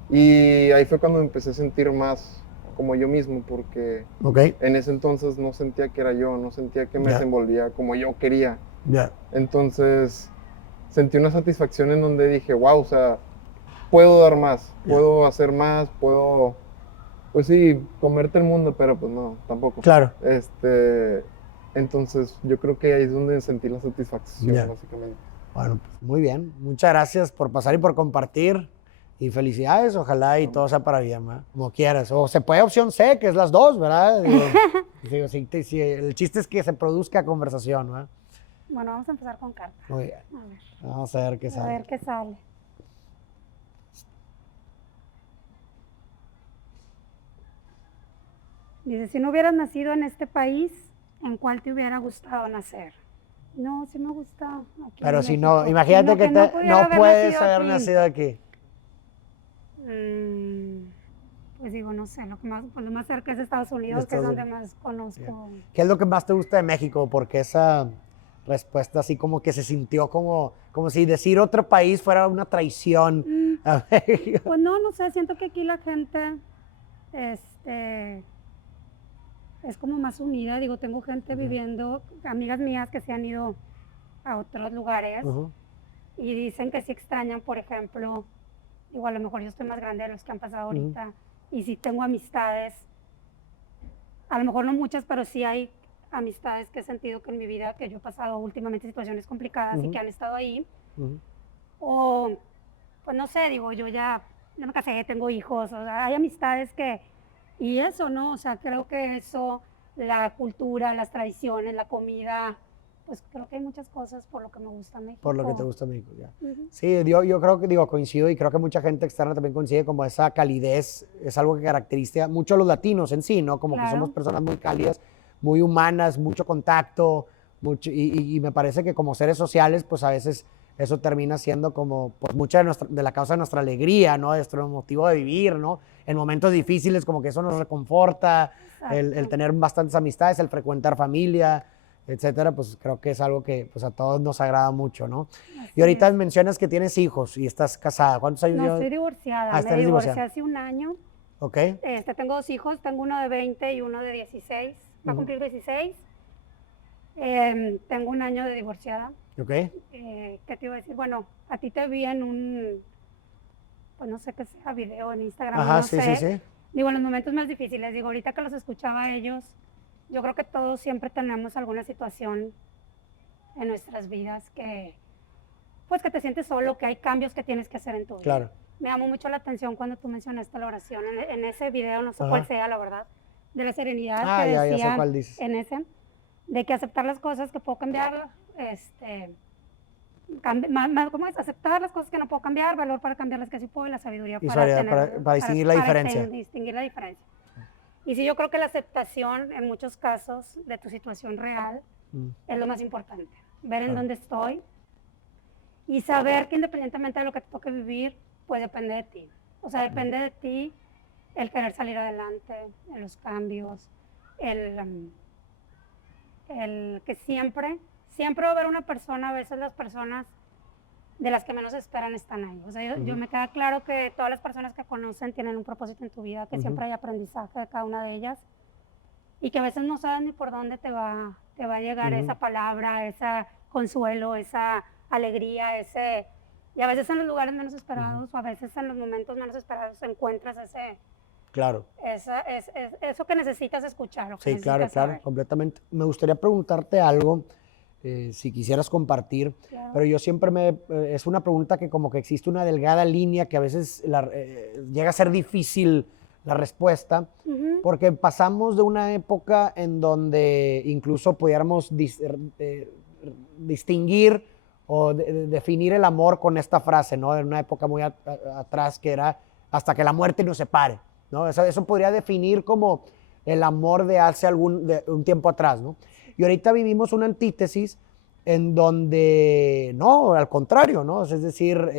Y ahí fue cuando empecé a sentir más como yo mismo, porque Ok. en ese entonces no sentía que era yo, no sentía que me Ya. desenvolvía como yo quería. Ya. Entonces sentí una satisfacción en donde dije, wow, o sea, puedo dar más, puedo hacer más, puedo, pues sí, comerte el mundo, pero pues no, tampoco. Claro. Entonces yo creo que ahí es donde sentí la satisfacción, Ya. básicamente. Bueno, pues muy bien. Muchas gracias por pasar y por compartir. Y felicidades, ojalá y todo sea para bien, ¿verdad? Como quieras. O se puede opción C, que es las dos, ¿verdad? Digo, sí, el chiste es que se produzca conversación, ¿verdad? Bueno, vamos a empezar con carta. Muy bien. A ver, Vamos a ver qué a sale. ver qué sale. Dice, si no hubieras nacido en este país, ¿en cuál te hubiera gustado nacer? No, sí me gusta aquí Pero en si no, México. imagínate No, que no pudiera no haber puedes nacido haber aquí. nacido aquí. Pues digo, no sé, lo más cerca es Estados Unidos, que es Estados donde más conozco. ¿Qué es lo que más te gusta de México? Porque esa respuesta así como que se sintió como si decir otro país fuera una traición a México. Pues no sé, siento que aquí la gente, es como más unida. Digo, tengo gente viviendo, amigas mías que se han ido a otros lugares Ujú. y dicen que sí extrañan, por ejemplo, digo, a lo mejor yo estoy más grande de los que han pasado ahorita y sí tengo amistades, a lo mejor no muchas, pero sí hay amistades que he sentido que en mi vida, que yo he pasado últimamente situaciones complicadas y que han estado ahí. Ujú. O, pues no sé, digo, yo ya me casé, tengo hijos, o sea, hay amistades que, y eso, ¿no? O sea, creo que eso, la cultura, las tradiciones, la comida, pues creo que hay muchas cosas por lo que me gusta México. Por lo que te gusta México, ya. Ujú. Sí, yo creo que, coincido y creo que mucha gente externa también coincide como esa calidez, es algo que caracteriza mucho a los latinos en sí, ¿no? Como que Claro. somos personas muy cálidas, muy humanas, mucho contacto, y me parece que como seres sociales, pues a veces eso termina siendo como pues mucha de la causa de nuestra alegría, ¿no? De nuestro motivo de vivir, ¿no? En momentos difíciles como que eso nos reconforta, el Exacto. tener bastantes amistades, el frecuentar familia, etcétera, pues creo que es algo que pues a todos nos agrada mucho, ¿no? Así Y ahorita es. mencionas que tienes hijos y estás casada. ¿Cuántos años No, llevas? estoy divorciada, Ah, me estás divorcié divorciada. hace un año. Ok. Tengo 2 hijos, tengo uno de 20 y uno de 16, va a Ujú. cumplir 16. Tengo un año de divorciada. Ok. ¿Qué te iba a decir? Bueno, a ti te vi en un, pues no sé qué sea, video en Instagram, Ajá, no sí, sé. sí, sí. Digo, en los momentos más difíciles, digo, ahorita que los escuchaba a ellos, yo creo que todos siempre tenemos alguna situación en nuestras vidas que, pues que te sientes solo, que hay cambios que tienes que hacer en tu vida. Claro. Me llamó mucho la atención cuando tú mencionaste la oración en ese video, no sé Ajá. cuál sea, la verdad, de la serenidad Ah, que ya sé decía cuál dices. en ese, de que aceptar las cosas que puedo cambiar, ¿cómo es? Aceptar las cosas que no puedo cambiar, valor para cambiar las que sí puedo y la sabiduría Y para, sabiduría para distinguir la diferencia. distinguir la diferencia. Y sí, yo creo que la aceptación en muchos casos de tu situación real es lo más importante. Ver en dónde estoy y saber que independientemente de lo que te toque vivir, pues depende de ti. O sea, depende de ti el querer salir adelante, en los cambios, el que siempre va a haber una persona, a veces las personas de las que menos esperan están ahí. O sea, yo me queda claro que todas las personas que conocen tienen un propósito en tu vida, que siempre hay aprendizaje de cada una de ellas y que a veces no sabes ni por dónde te va a llegar esa palabra, ese consuelo, esa alegría, y a veces en los lugares menos esperados o a veces en los momentos menos esperados encuentras Claro. eso que necesitas escuchar. O que Sí, claro, necesitas claro, saber. completamente. Me gustaría preguntarte algo, si quisieras compartir, Claro. pero yo siempre es una pregunta que como que existe una delgada línea que a veces llega a ser difícil la respuesta, Ujú. porque pasamos de una época en donde incluso pudiéramos distinguir o definir el amor con esta frase, ¿no? En una época muy atrás que era hasta que la muerte nos separe, ¿no? Eso podría definir como el amor de hace un tiempo atrás, ¿no? Y ahorita vivimos una antítesis en donde no, al contrario, ¿no? Es decir,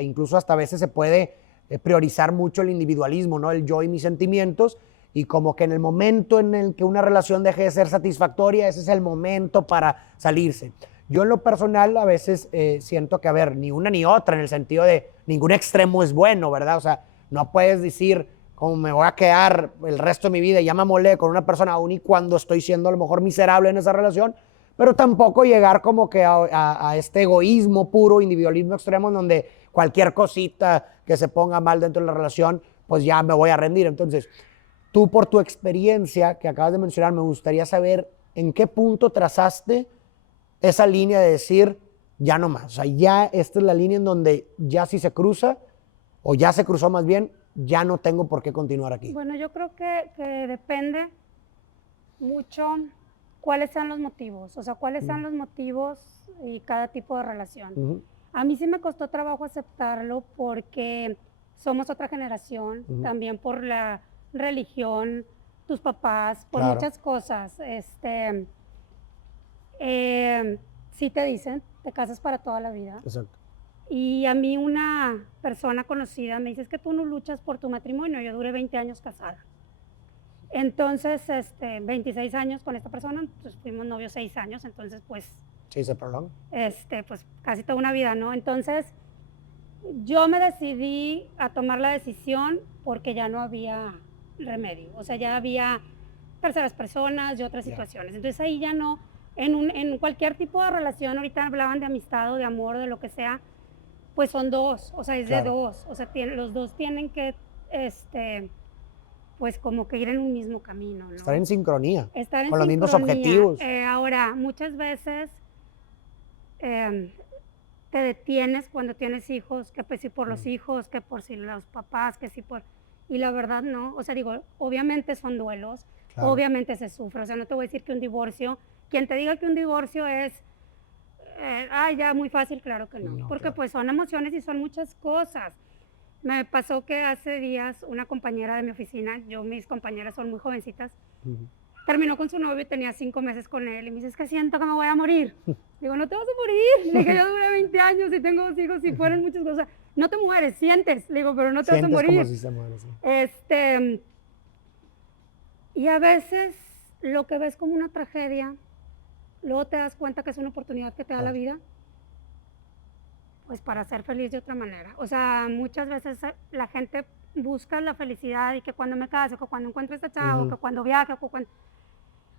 incluso hasta a veces se puede priorizar mucho el individualismo, ¿no? El yo y mis sentimientos, y como que en el momento en el que una relación deje de ser satisfactoria, ese es el momento para salirse. Yo en lo personal a veces siento que, a ver, ni una ni otra, en el sentido de ningún extremo es bueno, ¿verdad? O sea, no puedes decir, como me voy a quedar el resto de mi vida y ya me amolé con una persona, aún y cuando estoy siendo a lo mejor miserable en esa relación, pero tampoco llegar como que a este egoísmo puro, individualismo extremo, en donde cualquier cosita que se ponga mal dentro de la relación, pues ya me voy a rendir. Entonces, tú, por tu experiencia que acabas de mencionar, me gustaría saber en qué punto trazaste esa línea de decir, ya no más. O sea, ya esta es la línea en donde ya si se cruza, o ya se cruzó más bien, ya no tengo por qué continuar aquí. Bueno, yo creo que depende mucho cuáles sean los motivos, o sea, cuáles sean los motivos y cada tipo de relación. A mí sí me costó trabajo aceptarlo porque somos otra generación, también por la religión, tus papás, por Claro. muchas cosas. Sí te dicen, te casas para toda la vida. Exacto. Y a mí una persona conocida me dice, es que tú no luchas por tu matrimonio. Yo duré 20 años casada. Entonces, 26 años con esta persona, pues fuimos novios 6 años, entonces pues, Sí, se prolonga. pues casi toda una vida, ¿no? Entonces, yo me decidí a tomar la decisión porque ya no había remedio, o sea, ya había terceras personas y otras situaciones. Entonces ahí ya no, en cualquier tipo de relación, ahorita hablaban de amistad o de amor o de lo que sea, pues son dos, o sea, es de dos, o sea, los dos tienen que, pues como que ir en un mismo camino, ¿no? Estar en sincronía, Estar en con los mismos sincronía. objetivos. Ahora, muchas veces te detienes cuando tienes hijos, que pues si por los hijos, que por si los papás, que si por... Y la verdad no, o sea, digo, obviamente son duelos, Claro. obviamente se sufre, o sea, no te voy a decir que un divorcio, quien te diga que un divorcio es, ya muy fácil, claro que no, No, porque claro. pues son emociones y son muchas cosas. Me pasó que hace días una compañera de mi oficina, mis compañeras son muy jovencitas, terminó con su novio y tenía 5 meses con él y me dice, es que siento que me voy a morir. Digo, no te vas a morir. Le dije, yo duré 20 años y tengo 2 hijos y fueron muchas cosas. No te mueres, sientes. Le digo, pero no te vas a Sientes morir. como si se muere, sí. Y a veces lo que ves como una tragedia, luego te das cuenta que es una oportunidad que te da la vida, pues para ser feliz de otra manera. O sea, muchas veces la gente busca la felicidad y que cuando me case, que cuando encuentre esta chava, que cuando viaje,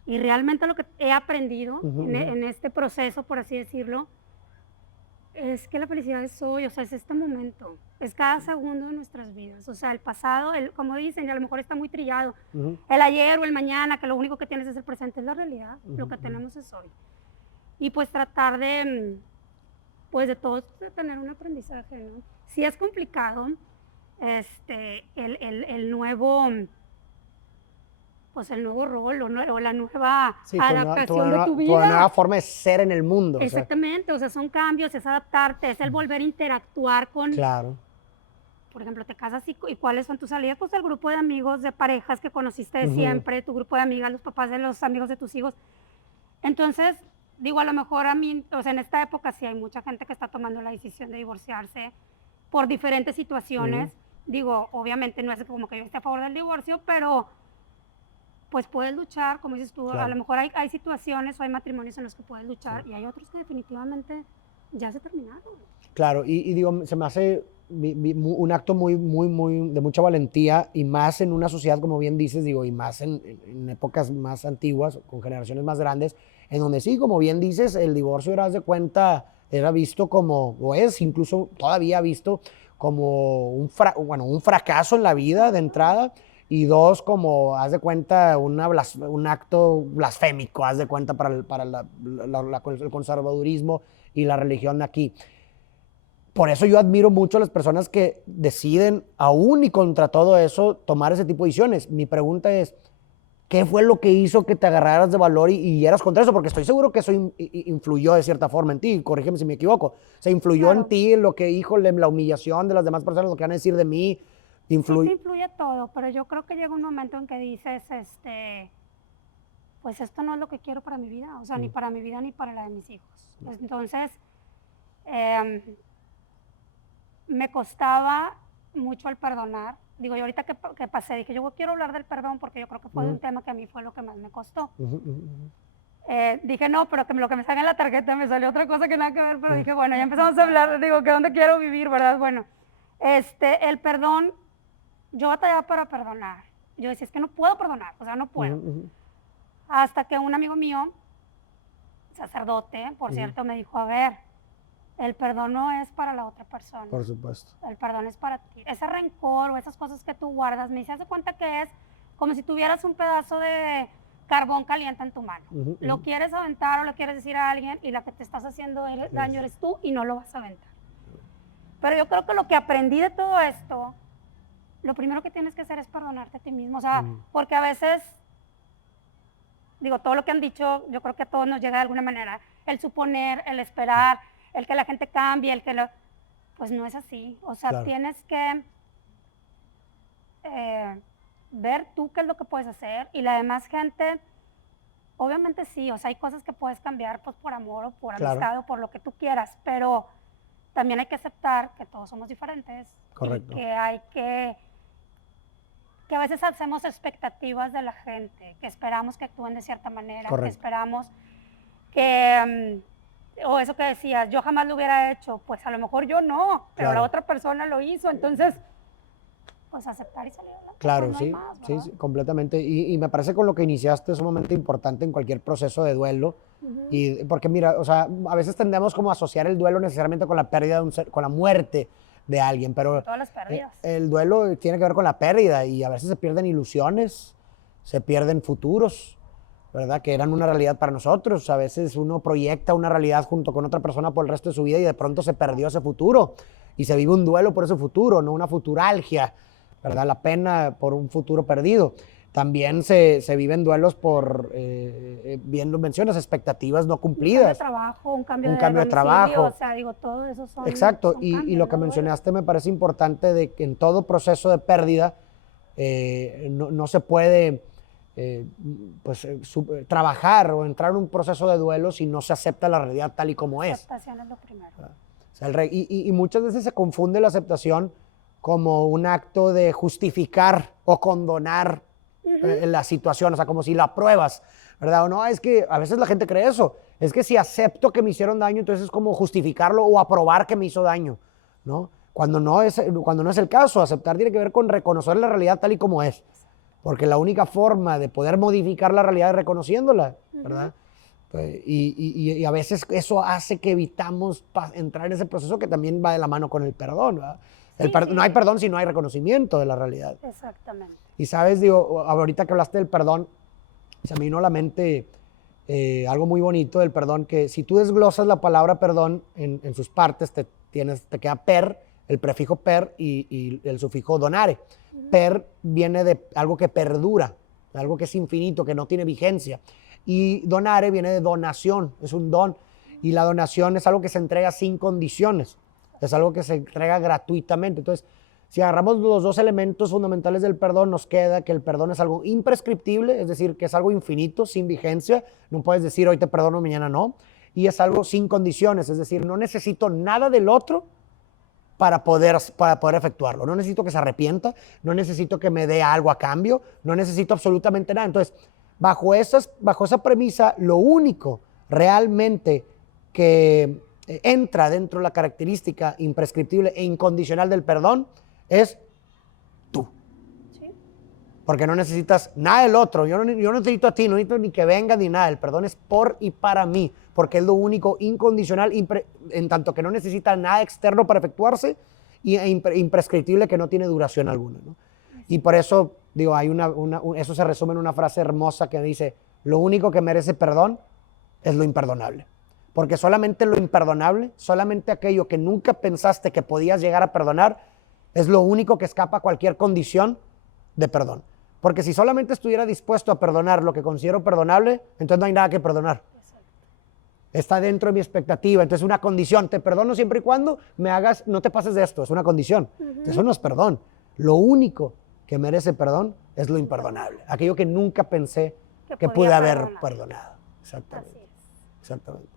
y realmente lo que he aprendido en este proceso, por así decirlo, es que la felicidad es hoy, o sea, es este momento, es cada segundo de nuestras vidas. O sea, el pasado, como dicen, y a lo mejor está muy trillado, el ayer o el mañana, que lo único que tienes es el presente, es la realidad, lo que tenemos es hoy. Y pues tratar de, pues de todos, de tener un aprendizaje, ¿no? Sí es complicado, el nuevo, pues el nuevo rol o la nueva adaptación de tu vida. Tu nueva forma de ser en el mundo. Exactamente, o sea, son cambios, es adaptarte, es el volver a interactuar con... Claro. Por ejemplo, te casas y ¿cuáles son tus salidas? Pues el grupo de amigos, de parejas que conociste de siempre, tu grupo de amigas, los papás de los amigos de tus hijos. Entonces, digo, a lo mejor a mí, o sea, en esta época sí hay mucha gente que está tomando la decisión de divorciarse por diferentes situaciones. Digo, obviamente no es como que yo esté a favor del divorcio, pero pues puedes luchar, como dices tú, a lo mejor hay situaciones o hay matrimonios en los que puedes luchar y hay otros que definitivamente ya se terminaron. Claro, y digo, se me hace un acto muy de mucha valentía, y más en una sociedad, como bien dices, digo, y más en épocas más antiguas, con generaciones más grandes, en donde sí, como bien dices, el divorcio era, haz de cuenta, era visto como, o es incluso todavía visto como un fracaso en la vida de entrada, y dos, como, haz de cuenta, un acto blasfémico, haz de cuenta, para el conservadurismo y la religión de aquí. Por eso yo admiro mucho a las personas que deciden, aún y contra todo eso, tomar ese tipo de decisiones. Mi pregunta es, ¿qué fue lo que hizo que te agarraras de valor y eras contra eso? Porque estoy seguro que eso influyó de cierta forma en ti, corrígeme si me equivoco. O sea, influyó en ti lo que, híjole, la humillación de las demás personas, lo que van a decir de mí. Sí, te influye todo, pero yo creo que llega un momento en que dices, pues esto no es lo que quiero para mi vida, o sea, ni para mi vida ni para la de mis hijos. Entonces, me costaba mucho el perdonar. Digo, yo ahorita que pasé, dije, yo quiero hablar del perdón porque yo creo que fue un tema que a mí fue lo que más me costó. Dije, no, pero que lo que me salga en la tarjeta me salió otra cosa que nada que ver, pero dije, bueno, ya empezamos a hablar, digo, que dónde quiero vivir, ¿verdad? Bueno, el perdón, yo batallaba para perdonar. Yo decía, es que no puedo perdonar, o sea, no puedo. Hasta que un amigo mío, sacerdote, por cierto, me dijo, a ver, el perdón no es para la otra persona. Por supuesto. El perdón es para ti. Ese rencor o esas cosas que tú guardas, me dice, hace cuenta que es como si tuvieras un pedazo de carbón caliente en tu mano. Lo quieres aventar o lo quieres decir a alguien y la que te estás haciendo daño eres tú y no lo vas a aventar. Pero yo creo que lo que aprendí de todo esto, lo primero que tienes que hacer es perdonarte a ti mismo. O sea, porque a veces, digo, todo lo que han dicho, yo creo que a todos nos llega de alguna manera. El suponer, el esperar, el que la gente cambie, pues no es así. O sea, claro, tienes que ver tú qué es lo que puedes hacer y la demás gente, obviamente sí, o sea, hay cosas que puedes cambiar pues por amor o por claro, amistad o por lo que tú quieras, pero también hay que aceptar que todos somos diferentes. correcto, Y que hay que a veces hacemos expectativas de la gente, que esperamos que actúen de cierta manera, correcto, que esperamos que, o eso que decías, yo jamás lo hubiera hecho, pues a lo mejor yo no, pero claro, la otra persona lo hizo, entonces, pues aceptar y salir adelante. claro, pues, no hay sí, más, sí, ¿verdad? sí, completamente. Y me parece con lo que iniciaste es sumamente importante en cualquier proceso de duelo. Y porque mira, o sea, a veces tendemos como a asociar el duelo necesariamente con la pérdida de un ser, con la muerte de alguien, pero Todas las pérdidas. el duelo tiene que ver con la pérdida y a veces se pierden ilusiones, se pierden futuros, ¿verdad? Que eran una realidad para nosotros. A veces uno proyecta una realidad junto con otra persona por el resto de su vida y de pronto se perdió ese futuro y se vive un duelo por ese futuro, no una futuralgia, ¿verdad? La pena por un futuro perdido. También se viven duelos por, bien lo mencionas, expectativas no cumplidas. Un cambio de cambio de domicilio, trabajo. o sea, digo, todo eso son Exacto, son y cambios, lo que ¿no? mencionaste me parece importante de que en todo proceso de pérdida no se puede trabajar o entrar en un proceso de duelo si no se acepta la realidad tal y como es. Aceptación es lo primero. O sea, y muchas veces se confunde la aceptación como un acto de justificar o condonar la situación, o sea, como si la apruebas, ¿verdad? O no, es que a veces la gente cree eso, es que si acepto que me hicieron daño, entonces es como justificarlo o aprobar que me hizo daño, ¿no? Cuando no es el caso, aceptar tiene que ver con reconocer la realidad tal y como es, porque la única forma de poder modificar la realidad es reconociéndola, ¿verdad? Y a veces eso hace que evitamos entrar en ese proceso que también va de la mano con el perdón, ¿verdad? Sí. No hay perdón si no hay reconocimiento de la realidad. Exactamente. Y sabes, digo, ahorita que hablaste del perdón, se me vino a la mente algo muy bonito del perdón, que si tú desglosas la palabra perdón en sus partes, te queda per, el prefijo per y el sufijo donare. Per viene de algo que perdura, algo que es infinito, que no tiene vigencia. Y donare viene de donación, es un don. Y la donación es algo que se entrega sin condiciones, es algo que se entrega gratuitamente. Entonces, si agarramos los dos elementos fundamentales del perdón, nos queda que el perdón es algo imprescriptible, es decir, que es algo infinito, sin vigencia. No puedes decir hoy te perdono, mañana no. Y es algo sin condiciones, es decir, no necesito nada del otro para poder efectuarlo. No necesito que se arrepienta, no necesito que me dé algo a cambio, no necesito absolutamente nada. Entonces, bajo esa premisa, lo único realmente que entra dentro de la característica imprescriptible e incondicional del perdón es tú. Sí. Porque no necesitas nada del otro. Yo no necesito a ti, no necesito ni que venga ni nada. El perdón es por y para mí, porque es lo único incondicional, en tanto que no necesita nada externo para efectuarse e imprescriptible que no tiene duración alguna, ¿no? Y por eso, digo, eso se resume en una frase hermosa que dice, lo único que merece perdón es lo imperdonable. Porque solamente lo imperdonable, solamente aquello que nunca pensaste que podías llegar a perdonar, es lo único que escapa a cualquier condición de perdón. Porque si solamente estuviera dispuesto a perdonar lo que considero perdonable, entonces no hay nada que perdonar. Está dentro de mi expectativa, entonces es una condición. Te perdono siempre y cuando no te pases de esto, es una condición. Eso no es perdón. Lo único que merece perdón es lo imperdonable. Aquello que nunca pensé que podía pude haber perdonar. perdonado. Exactamente. Así es. Exactamente.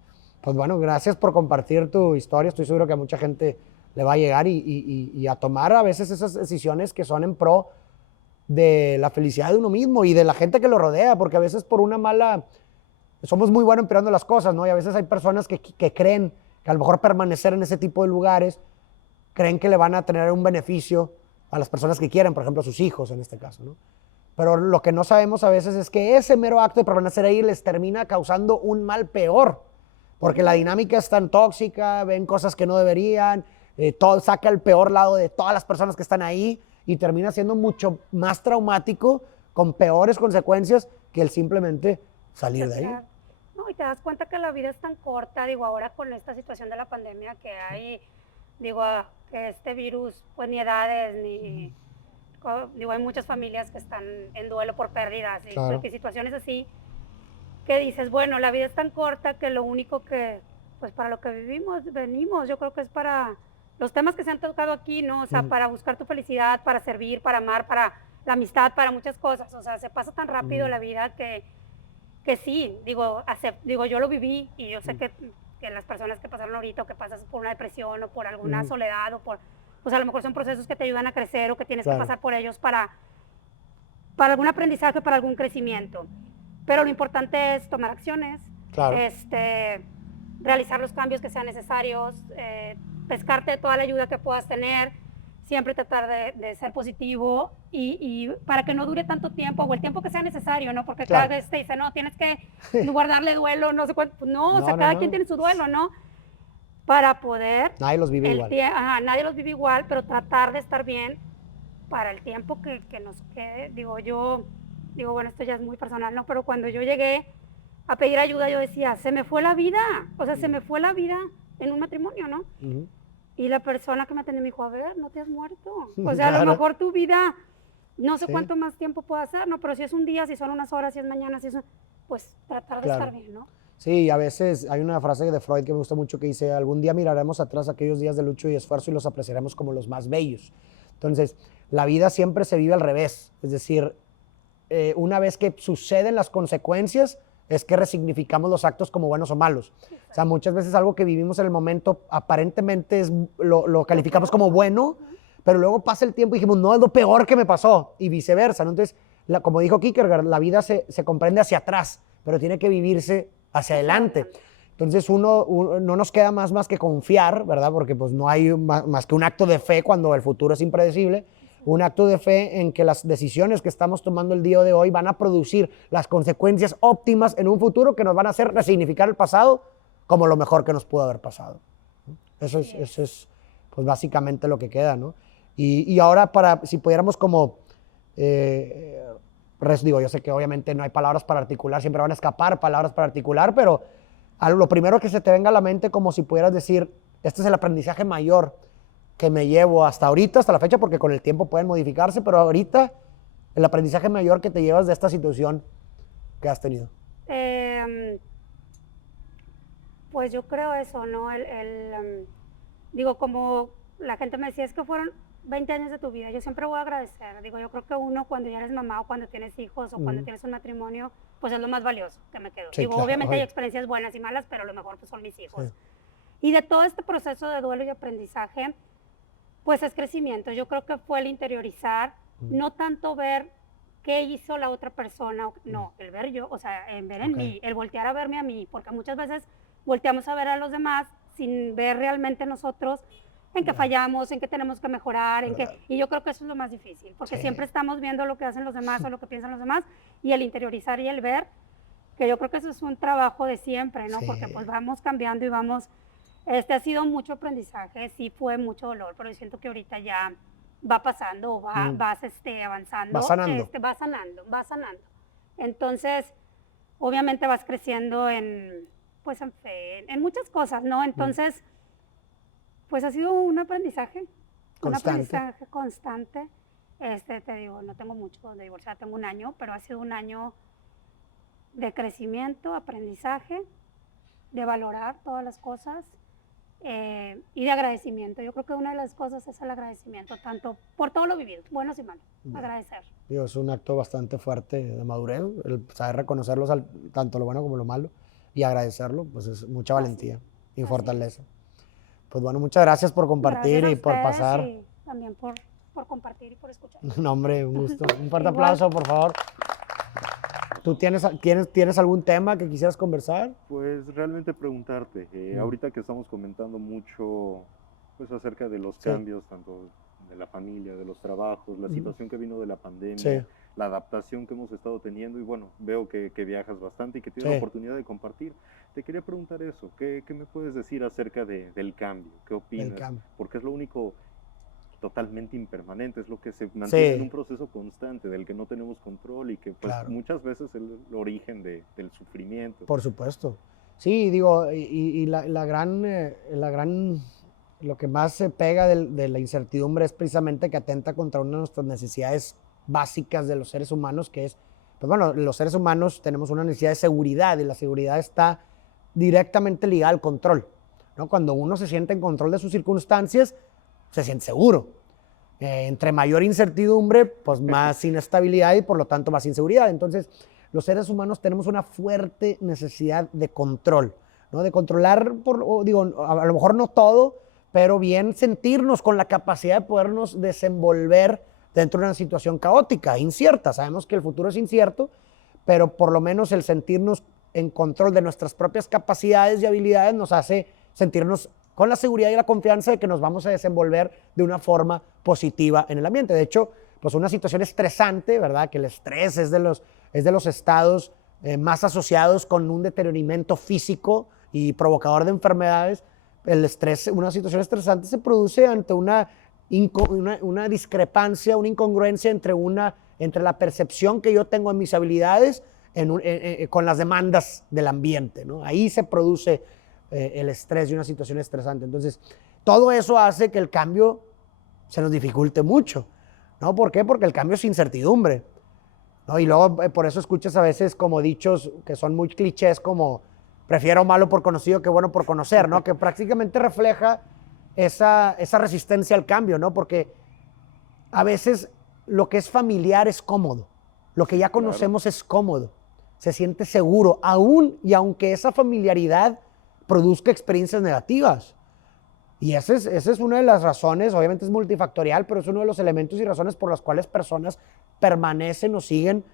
Pues bueno, gracias por compartir tu historia. Estoy seguro que a mucha gente le va a llegar y a tomar a veces esas decisiones que son en pro de la felicidad de uno mismo y de la gente que lo rodea, porque a veces por una mala... Somos muy buenos empeorando las cosas, ¿no? Y a veces hay personas que creen que a lo mejor permanecer en ese tipo de lugares, creen que le van a tener un beneficio a las personas que quieren, por ejemplo, a sus hijos en este caso, ¿no? Pero lo que no sabemos a veces es que ese mero acto de permanecer ahí les termina causando un mal peor, porque la dinámica es tan tóxica, ven cosas que no deberían, todo saca el peor lado de todas las personas que están ahí y termina siendo mucho más traumático, con peores consecuencias que el simplemente salir de ahí. Exacto. No, y te das cuenta que la vida es tan corta, digo, ahora con esta situación de la pandemia que hay, digo, que este virus, pues ni edades, ni, digo, hay muchas familias que están en duelo por pérdidas y Claro. porque situaciones así, que dices, bueno, la vida es tan corta que lo único que, pues para lo que venimos, yo creo que es para los temas que se han tocado aquí, ¿no? O sea, para buscar tu felicidad, para servir, para amar, para la amistad, para muchas cosas, o sea, se pasa tan rápido la vida que sí, digo, yo lo viví y yo sé que las personas que pasaron ahorita o que pasas por una depresión o por alguna soledad o por, pues a lo mejor son procesos que te ayudan a crecer o que tienes Claro. que pasar por ellos para algún aprendizaje, para algún crecimiento. Pero lo importante es tomar acciones, Claro. realizar los cambios que sean necesarios, pescarte de toda la ayuda que puedas tener, siempre tratar de ser positivo y para que no dure tanto tiempo o el tiempo que sea necesario, ¿no? Porque Claro. cada vez te dicen, no, tienes que guardarle duelo, no sé cuánto. Pues no, o sea, No, cada no. quien tiene su duelo, ¿no? Para poder... Nadie los vive igual. Nadie los vive igual, pero tratar de estar bien para el tiempo que nos quede. Digo, bueno, esto ya es muy personal, ¿no? Pero cuando yo llegué a pedir ayuda, yo decía, se me fue la vida. O sea, se me fue la vida en un matrimonio, ¿no? Ujú. Y la persona que me atendió me dijo, a ver, no te has muerto. O sea, a Claro. lo mejor tu vida, no sé Sí. cuánto más tiempo puede ser, ¿no? Pero si es un día, si son unas horas, si es mañana, si es... Pues tratar de Claro. estar bien, ¿no? Sí, a veces hay una frase de Freud que me gusta mucho que dice, algún día miraremos atrás aquellos días de lucha y esfuerzo y los apreciaremos como los más bellos. Entonces, la vida siempre se vive al revés. Es decir, una vez que suceden las consecuencias, es que resignificamos los actos como buenos o malos. O sea, muchas veces algo que vivimos en el momento aparentemente lo calificamos como bueno, pero luego pasa el tiempo y dijimos, no, es lo peor que me pasó, y viceversa, ¿no? Entonces, como dijo Kierkegaard, la vida se comprende hacia atrás, pero tiene que vivirse hacia adelante. Entonces, no nos queda más que confiar, ¿verdad? Porque pues no hay más que un acto de fe cuando el futuro es impredecible, un acto de fe en que las decisiones que estamos tomando el día de hoy van a producir las consecuencias óptimas en un futuro que nos van a hacer resignificar el pasado como lo mejor que nos pudo haber pasado. Eso es pues básicamente lo que queda, ¿no? Y ahora si pudiéramos como, digo, yo sé que obviamente no hay palabras para articular, siempre van a escapar palabras para articular, pero lo primero que se te venga a la mente como si pudieras decir, este es el aprendizaje mayor que me llevo hasta ahorita, hasta la fecha, porque con el tiempo pueden modificarse, pero ahorita el aprendizaje mayor que te llevas de esta situación que has tenido. Pues yo creo eso, ¿no? Digo, como la gente me decía, es que fueron 20 años de tu vida, yo siempre voy a agradecer. Digo, yo creo que uno cuando ya eres mamá o cuando tienes hijos o cuando tienes un matrimonio, pues es lo más valioso que me quedó. Sí, Digo, claro, obviamente hay oye. experiencias buenas y malas, pero lo mejor pues son mis hijos. Sí. Y de todo este proceso de duelo y aprendizaje, pues es crecimiento. Yo creo que fue el interiorizar, no tanto ver qué hizo la otra persona, no, el ver yo, o sea, el ver en Ok. mí, el voltear a verme a mí, porque muchas veces volteamos a ver a los demás sin ver realmente nosotros en qué fallamos, en qué tenemos que mejorar, y yo creo que eso es lo más difícil, porque Sí. siempre estamos viendo lo que hacen los demás o lo que piensan los demás, y el interiorizar y el ver, que yo creo que eso es un trabajo de siempre, ¿no? Sí. Porque pues vamos cambiando y vamos, ha sido mucho aprendizaje, sí fue mucho dolor, pero yo siento que ahorita ya va pasando, vas avanzando. Va sanando. Va sanando. Entonces, obviamente vas creciendo pues en fe, en muchas cosas, ¿no? Entonces, pues ha sido un aprendizaje. Un Constante. aprendizaje constante. Te digo, no tengo mucho de divorciar, tengo un año, pero ha sido un año de crecimiento, aprendizaje, de valorar todas las cosas y de agradecimiento. Yo creo que una de las cosas es el agradecimiento, tanto por todo lo vivido, buenos y malos, agradecer. Digo, es un acto bastante fuerte de madurez, el saber reconocerlos tanto lo bueno como lo malo y agradecerlo, pues es mucha valentía y fortaleza. Pues bueno, muchas gracias por compartir Gracias a y por ustedes pasar. y también por compartir y por escuchar. No, hombre, un gusto. Un fuerte Igual. aplauso, por favor. ¿Tú tienes algún tema que quisieras conversar? Pues realmente preguntarte, ahorita que estamos comentando mucho pues acerca de los Sí. cambios, tanto de la familia, de los trabajos, la situación que vino de la pandemia, Sí. la adaptación que hemos estado teniendo y bueno, veo que viajas bastante y que tienes Sí. la oportunidad de compartir. Te quería preguntar eso, ¿qué me puedes decir acerca del cambio? ¿Qué opinas? cambio. Porque es lo único totalmente impermanente, es lo que se mantiene Sí. en un proceso constante del que no tenemos control y que pues Claro. muchas veces es el origen del sufrimiento. Por supuesto. Sí, digo, y la gran, lo que más se pega de la incertidumbre es precisamente que atenta contra una de nuestras necesidades básicas de los seres humanos, que es, pues bueno, los seres humanos tenemos una necesidad de seguridad y la seguridad está directamente ligada al control, ¿no? Cuando uno se siente en control de sus circunstancias, se siente seguro. Entre mayor incertidumbre, pues más inestabilidad y por lo tanto más inseguridad. Entonces, los seres humanos tenemos una fuerte necesidad de control, ¿no? De controlar, digo, a lo mejor no todo, pero bien sentirnos con la capacidad de podernos desenvolver dentro de una situación caótica, incierta. Sabemos que el futuro es incierto, pero por lo menos el sentirnos en control de nuestras propias capacidades y habilidades nos hace sentirnos con la seguridad y la confianza de que nos vamos a desenvolver de una forma positiva en el ambiente. De hecho, pues una situación estresante, ¿verdad? Que el estrés es de los estados más asociados con un deterioramiento físico y provocador de enfermedades. El estrés, una situación estresante se produce ante una discrepancia, una incongruencia entre la percepción que yo tengo de mis habilidades con las demandas del ambiente, ¿no? Ahí se produce el estrés de una situación estresante. Entonces, todo eso hace que el cambio se nos dificulte mucho, ¿no? ¿Por qué? Porque el cambio es incertidumbre, ¿no? Y luego por eso escuchas a veces como dichos que son muy clichés como prefiero malo por conocido que bueno por conocer, ¿no? Que prácticamente refleja esa resistencia al cambio, ¿no? Porque a veces lo que es familiar es cómodo, lo que ya conocemos es cómodo, se siente seguro, aún y aunque esa familiaridad produzca experiencias negativas. Y esa es una de las razones, obviamente es multifactorial, pero es uno de los elementos y razones por las cuales personas permanecen o siguen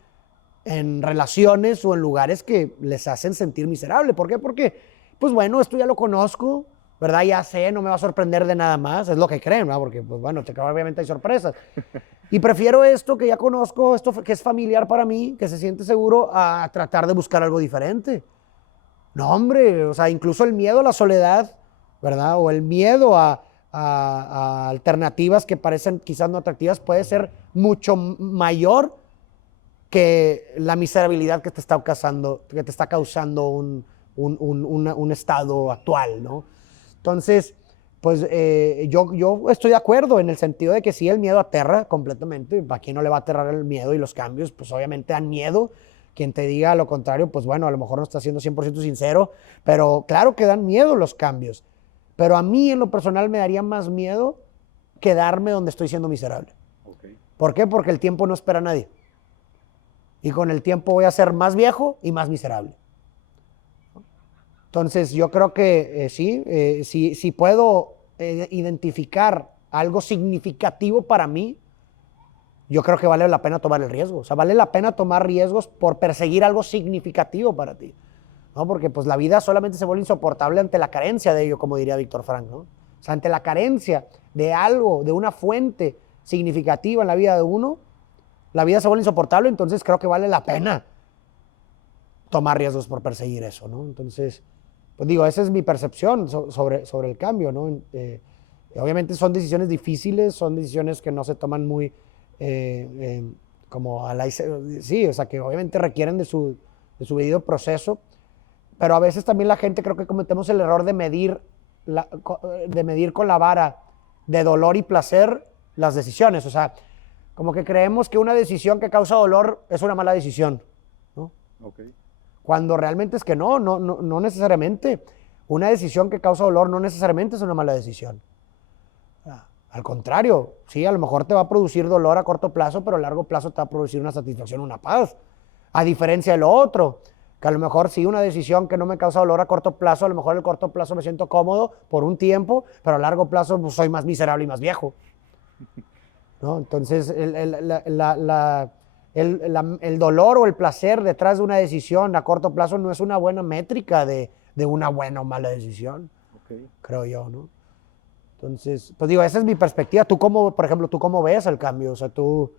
en relaciones o en lugares que les hacen sentir miserable. ¿Por qué? Porque, pues bueno, esto ya lo conozco, ¿verdad? Ya sé, no me va a sorprender de nada más, es lo que creen, ¿verdad? Porque, pues bueno, obviamente hay sorpresas. Y prefiero esto que ya conozco, esto que es familiar para mí, que se siente seguro, a tratar de buscar algo diferente. No, hombre, o sea, incluso el miedo a la soledad, ¿verdad? O el miedo a alternativas que parecen quizás no atractivas puede ser mucho mayor que la miserabilidad que te está causando un estado actual, ¿no? Entonces, pues yo estoy de acuerdo en el sentido de que sí, el miedo aterra completamente. ¿A quién no le va a aterrar el miedo y los cambios? Pues obviamente dan miedo. Quien te diga lo contrario, pues bueno, a lo mejor no está siendo 100% sincero, pero claro que dan miedo los cambios. Pero a mí en lo personal me daría más miedo quedarme donde estoy siendo miserable. Okay. ¿Por qué? Porque el tiempo no espera a nadie. Y con el tiempo voy a ser más viejo y más miserable. Entonces yo creo que si puedo identificar algo significativo para mí, yo creo que vale la pena tomar el riesgo. O sea, vale la pena tomar riesgos por perseguir algo significativo para ti, ¿no? Porque pues la vida solamente se vuelve insoportable ante la carencia de ello, como diría Víctor Frank, ¿no? O sea, ante la carencia de algo, de una fuente significativa en la vida de uno, la vida se vuelve insoportable. Entonces creo que vale la pena tomar riesgos por perseguir eso, ¿no? Entonces, pues digo, esa es mi percepción sobre el cambio, ¿no? Obviamente son decisiones difíciles, son decisiones que no se toman muy como sí, o sea, que obviamente requieren de su debido proceso, pero a veces también la gente creo que cometemos el error de medir con la vara de dolor y placer las decisiones. O sea, como que creemos que una decisión que causa dolor es una mala decisión, ¿no? Okay. Cuando realmente es que no necesariamente. una decisión que causa dolor no necesariamente es una mala decisión. Al contrario, sí, a lo mejor te va a producir dolor a corto plazo, pero a largo plazo te va a producir una satisfacción, una paz. A diferencia de lo otro, que a lo mejor sí una decisión que no me causa dolor a corto plazo, a lo mejor a corto plazo me siento cómodo por un tiempo, pero a largo plazo pues, soy más miserable y más viejo. ¿No? Entonces, el dolor o el placer detrás de una decisión a corto plazo no es una buena métrica de una buena o mala decisión, creo yo, ¿no? Entonces, pues digo, esa es mi perspectiva. Tú cómo, por ejemplo, ¿tú cómo ves el cambio? O sea, ¿tú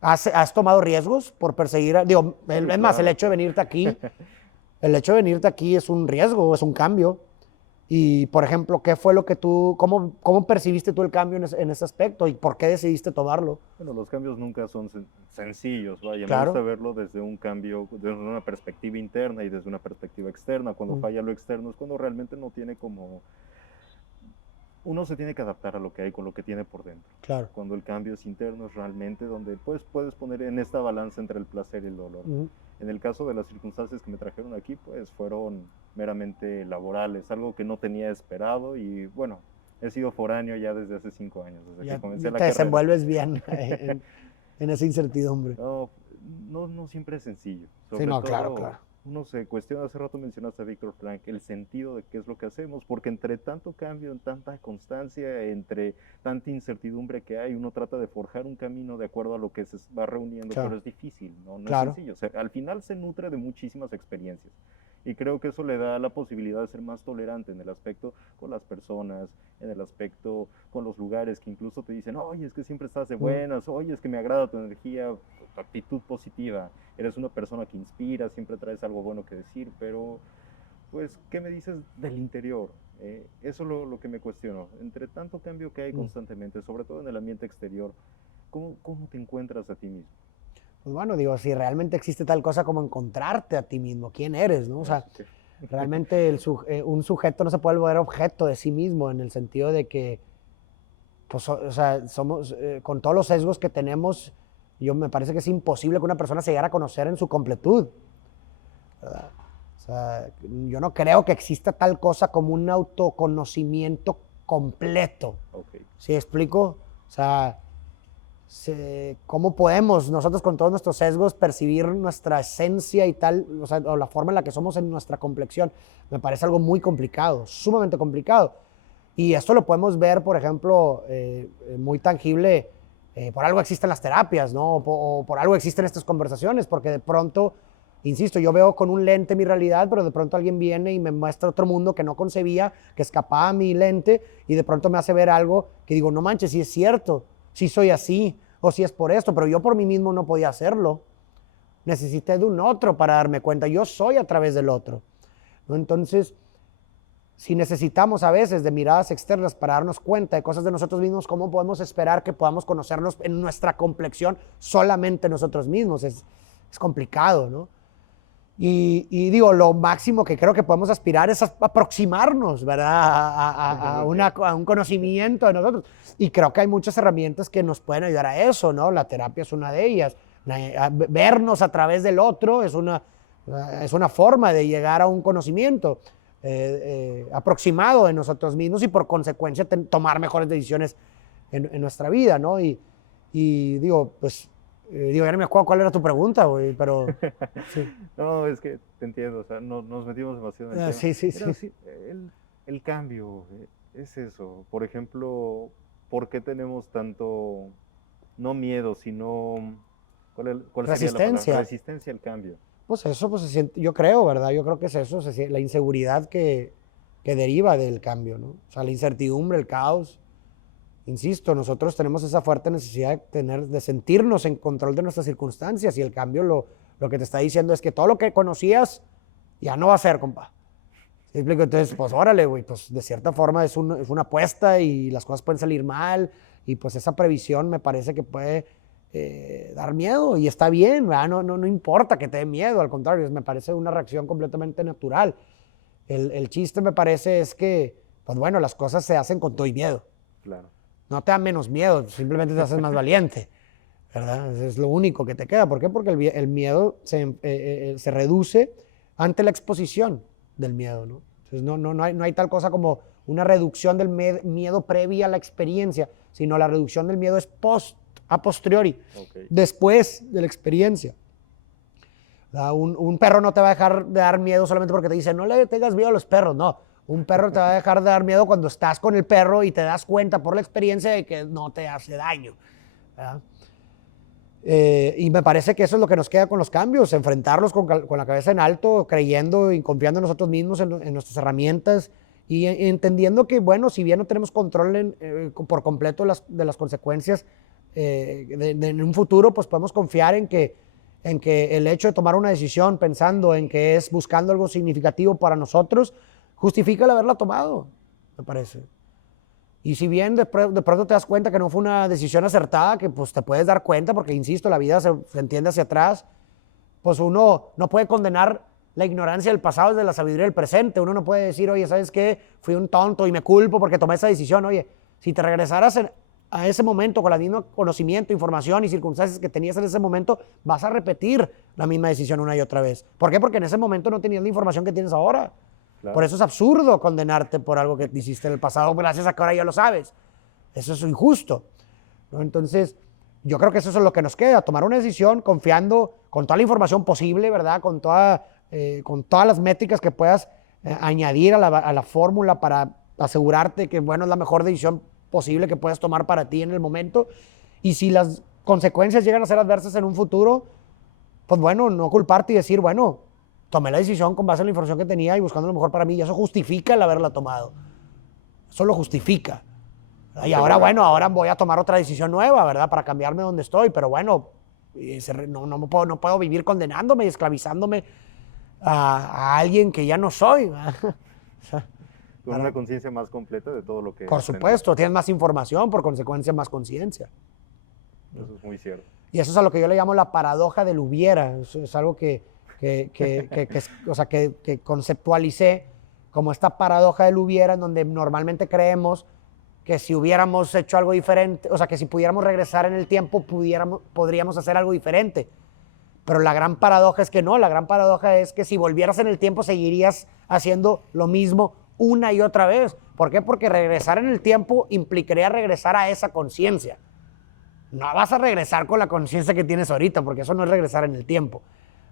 has tomado riesgos por perseguir? Digo, es más, el hecho de venirte aquí es un riesgo, es un cambio. Y, por ejemplo, ¿qué fue lo que cómo percibiste tú el cambio en ese aspecto y por qué decidiste tomarlo? Bueno, los cambios nunca son sencillos, vaya, Claro. me gusta verlo desde un cambio, desde una perspectiva interna y desde una perspectiva externa. Cuando falla lo externo es cuando realmente no tiene como... Uno se tiene que adaptar a lo que hay con lo que tiene por dentro. Claro. Cuando el cambio es interno es realmente donde pues, puedes poner en esta balanza entre el placer y el dolor. En el caso de las circunstancias que me trajeron aquí, pues fueron meramente laborales, algo que no tenía esperado y bueno, he sido foráneo ya desde hace 5 años, desde Ya que comencé te la carrera. desenvuelves bien en esa incertidumbre. No siempre es sencillo. Sí, no, claro. Uno se cuestiona, hace rato mencionaste a Víctor Frank, el sentido de qué es lo que hacemos, porque entre tanto cambio, en tanta constancia, entre tanta incertidumbre que hay, uno trata de forjar un camino de acuerdo a lo que se va reuniendo, Claro. pero es difícil, no es Claro. sencillo. O sea, al final se nutre de muchísimas experiencias. Y creo que eso le da la posibilidad de ser más tolerante en el aspecto con las personas, en el aspecto con los lugares que incluso te dicen, oye, es que siempre estás de buenas, oye, es que me agrada tu energía, tu actitud positiva, eres una persona que inspira, siempre traes algo bueno que decir, pero pues, ¿qué me dices del interior? Eso es lo que me cuestiono. Entre tanto cambio que hay constantemente, sobre todo en el ambiente exterior, ¿cómo te encuentras a ti mismo? Pues bueno, digo, si realmente existe tal cosa como encontrarte a ti mismo, quién eres, ¿no? O sea, realmente un sujeto no se puede volver objeto de sí mismo en el sentido de que, pues, o sea, somos, con todos los sesgos que tenemos, me parece que es imposible que una persona se llegara a conocer en su completud, ¿verdad? O sea, yo no creo que exista tal cosa como un autoconocimiento completo. ¿Sí explico? O sea, ¿cómo podemos nosotros con todos nuestros sesgos percibir nuestra esencia y tal, o sea, o la forma en la que somos en nuestra complexión? Me parece algo muy complicado, sumamente complicado. Y esto lo podemos ver, por ejemplo, muy tangible, por algo existen las terapias, ¿no? O por algo existen estas conversaciones, porque de pronto, insisto, yo veo con un lente mi realidad, pero de pronto alguien viene y me muestra otro mundo que no concebía, que escapaba a mi lente, y de pronto me hace ver algo que digo, no manches, sí es cierto, sí soy así, o sí es por esto, pero yo por mí mismo no podía hacerlo. Necesité de un otro para darme cuenta, yo soy a través del otro, ¿no? Entonces, si necesitamos a veces de miradas externas para darnos cuenta de cosas de nosotros mismos, ¿cómo podemos esperar que podamos conocernos en nuestra complexión solamente nosotros mismos? Es complicado, ¿no? Y digo, lo máximo que creo que podemos aspirar es a aproximarnos, ¿verdad? A un conocimiento de nosotros. Y creo que hay muchas herramientas que nos pueden ayudar a eso, ¿no? La terapia es una de ellas. Vernos a través del otro es una forma de llegar a un conocimiento aproximado de nosotros mismos y por consecuencia tomar mejores decisiones en nuestra vida, ¿no? Y digo, pues... ya no me acuerdo cuál era tu pregunta, güey, pero... Sí. No, es que te entiendo, o sea, nos metimos demasiado en el tema. Sí. Pero sí, el cambio, es eso. Por ejemplo, ¿por qué tenemos tanto, no miedo, sino... ¿Cuál sería la palabra? Resistencia al cambio. Pues eso, pues se siente, yo creo, ¿verdad? Yo creo que es eso, la inseguridad que deriva del cambio, ¿no? O sea, la incertidumbre, el caos. Insisto, nosotros tenemos esa fuerte necesidad de sentirnos en control de nuestras circunstancias y el cambio lo que te está diciendo es que todo lo que conocías ya no va a ser, compa. ¿Sí me explico? Entonces, pues órale, güey, pues de cierta forma es una apuesta y las cosas pueden salir mal y pues esa previsión me parece que puede dar miedo y está bien, ¿verdad? No importa que te dé miedo, al contrario, me parece una reacción completamente natural. El chiste me parece es que, pues bueno, las cosas se hacen con todo y miedo. Claro. No te da menos miedo, simplemente te haces más valiente, ¿verdad? Es lo único que te queda. ¿Por qué? Porque el miedo se reduce ante la exposición del miedo, ¿no? Entonces, no hay tal cosa como una reducción del miedo previa a la experiencia, sino la reducción del miedo es a posteriori, Ok. después de la experiencia. Un perro no te va a dejar de dar miedo solamente porque te dice, no le tengas miedo a los perros, no. Un perro te va a dejar de dar miedo cuando estás con el perro y te das cuenta por la experiencia de que no te hace daño, ¿verdad? Y me parece que eso es lo que nos queda con los cambios, enfrentarlos con la cabeza en alto, creyendo y confiando en nosotros mismos, en nuestras herramientas y entendiendo que, bueno, si bien no tenemos control por completo de las consecuencias en un futuro, pues podemos confiar en que el hecho de tomar una decisión pensando en que es buscando algo significativo para nosotros, justifica el haberla tomado, me parece. Y si bien de pronto te das cuenta que no fue una decisión acertada, que pues te puedes dar cuenta, porque insisto, la vida se entiende hacia atrás, pues uno no puede condenar la ignorancia del pasado desde la sabiduría del presente. Uno no puede decir, oye, ¿sabes qué? Fui un tonto y me culpo porque tomé esa decisión. Oye, si te regresaras a ese momento con el mismo conocimiento, información y circunstancias que tenías en ese momento, vas a repetir la misma decisión una y otra vez. ¿Por qué? Porque en ese momento no tenías la información que tienes ahora. Claro. Por eso es absurdo condenarte por algo que hiciste en el pasado, gracias a que ahora ya lo sabes. Eso es injusto, ¿no? Entonces, yo creo que eso es lo que nos queda, tomar una decisión confiando con toda la información posible, ¿verdad? Con todas las métricas que puedas añadir a la fórmula para asegurarte que, bueno, es la mejor decisión posible que puedas tomar para ti en el momento. Y si las consecuencias llegan a ser adversas en un futuro, pues bueno, no culparte y decir, bueno, tomé la decisión con base en la información que tenía y buscando lo mejor para mí, y eso justifica el haberla tomado. Eso lo justifica. Y ahora, bueno, ahora voy a tomar otra decisión nueva, ¿verdad? Para cambiarme donde estoy, pero bueno, no puedo vivir condenándome y esclavizándome a alguien que ya no soy. O sea, Con una conciencia más completa de todo lo que... por supuesto, tienes más información, por consecuencia más conciencia. Eso es muy cierto. Y eso es a lo que yo le llamo la paradoja del hubiera. Es algo que conceptualicé como esta paradoja del hubiera, en donde normalmente creemos que si hubiéramos hecho algo diferente, o sea, que si pudiéramos regresar en el tiempo, podríamos hacer algo diferente. Pero la gran paradoja es que no, la gran paradoja es que si volvieras en el tiempo, seguirías haciendo lo mismo una y otra vez. ¿Por qué? Porque regresar en el tiempo implicaría regresar a esa conciencia. No vas a regresar con la conciencia que tienes ahorita, porque eso no es regresar en el tiempo.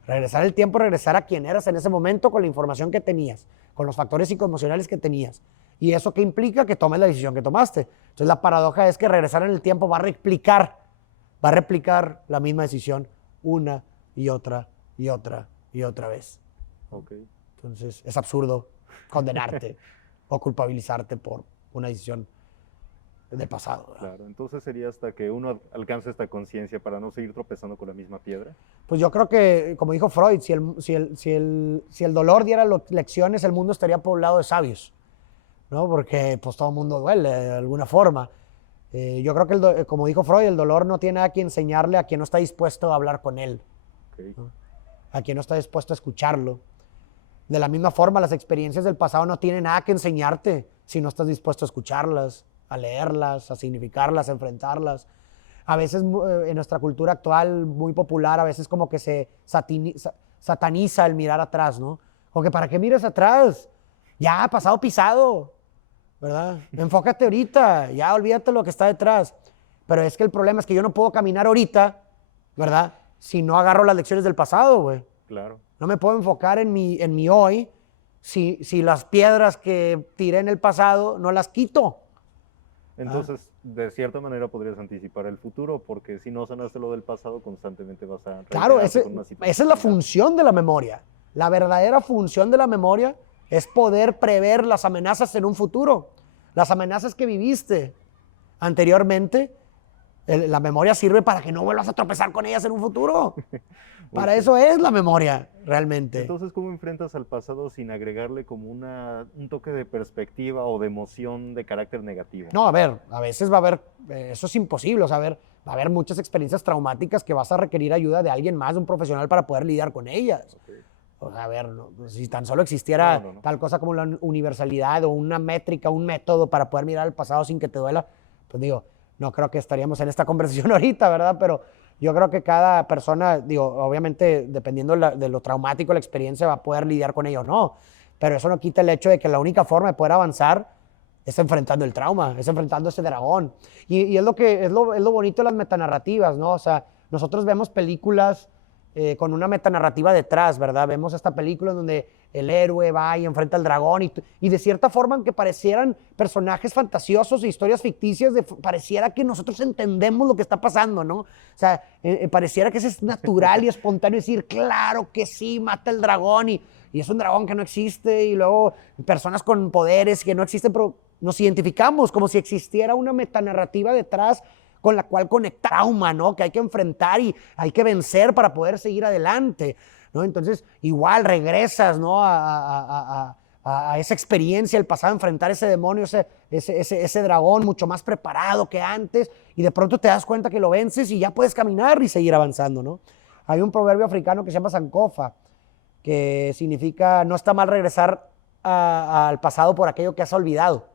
Regresar el tiempo, regresar a quien eras en ese momento con la información que tenías, con los factores psicoemocionales que tenías. ¿Y eso qué implica? Que tomes la decisión que tomaste. Entonces la paradoja es que regresar en el tiempo va a replicar la misma decisión una y otra y otra y otra vez. Ok. Entonces es absurdo condenarte o culpabilizarte por una decisión del pasado, ¿verdad? Claro, entonces sería hasta que uno alcance esta conciencia para no seguir tropezando con la misma piedra. Pues yo creo que, como dijo Freud, si el dolor diera lecciones, el mundo estaría poblado de sabios, ¿no? Porque pues todo el mundo duele de alguna forma. Yo creo que, como dijo Freud, el dolor no tiene nada que enseñarle a quien no está dispuesto a hablar con él, Okay. ¿no? A quien no está dispuesto a escucharlo. De la misma forma, las experiencias del pasado no tienen nada que enseñarte si no estás dispuesto a escucharlas, a leerlas, a significarlas, a enfrentarlas. A veces en nuestra cultura actual, muy popular, a veces como que se sataniza el mirar atrás, ¿no? Como que ¿para qué miras atrás? Ya, pasado pisado, ¿verdad? Enfócate ahorita, ya olvídate lo que está detrás. Pero es que el problema es que yo no puedo caminar ahorita, ¿verdad? Si no agarro las lecciones del pasado, güey. Claro. No me puedo enfocar en mi hoy si las piedras que tiré en el pasado no las quito. Entonces, de cierta manera podrías anticipar el futuro, porque si no sanaste lo del pasado, constantemente vas a... Claro, reiterarte con una situación esa es la similar. función de la memoria. La verdadera función de la memoria es poder prever las amenazas en un futuro. Las amenazas que viviste anteriormente, la memoria sirve para que no vuelvas a tropezar con ellas en un futuro. Para Ok. eso es la memoria, realmente. Entonces, ¿cómo enfrentas al pasado sin agregarle como un toque de perspectiva o de emoción de carácter negativo? No, a ver, a veces va a haber, eso es imposible, o sea, va a haber muchas experiencias traumáticas que vas a requerir ayuda de alguien más, de un profesional, para poder lidiar con ellas. Ok. O sea, a ver, si tan solo existiera No. tal cosa como la universalidad o una métrica, un método para poder mirar al pasado sin que te duela, pues digo, no creo que estaríamos en esta conversación ahorita, ¿verdad? Pero yo creo que cada persona, digo, obviamente dependiendo de lo traumático de la experiencia, va a poder lidiar con ello o no. pero eso no quita el hecho de que la única forma de poder avanzar es enfrentando el trauma, es enfrentando ese dragón. Y es lo bonito de las metanarrativas, ¿no? O sea, nosotros vemos películas con una metanarrativa detrás, ¿verdad? Vemos esta película donde el héroe va y enfrenta al dragón y de cierta forma, aunque parecieran personajes fantasiosos e historias ficticias, pareciera que nosotros entendemos lo que está pasando, ¿no? O sea, pareciera que eso es natural y espontáneo decir, claro que sí, mata el dragón y es un dragón que no existe y luego personas con poderes que no existen, pero nos identificamos como si existiera una metanarrativa detrás con la cual conectar trauma, ¿no? Que hay que enfrentar y hay que vencer para poder seguir adelante, ¿no? Entonces, igual regresas, ¿no? A esa experiencia, el pasado, enfrentar ese demonio, ese dragón mucho más preparado que antes y de pronto te das cuenta que lo vences y ya puedes caminar y seguir avanzando, ¿no? Hay un proverbio africano que se llama Sankofa, que significa no está mal regresar al pasado por aquello que has olvidado.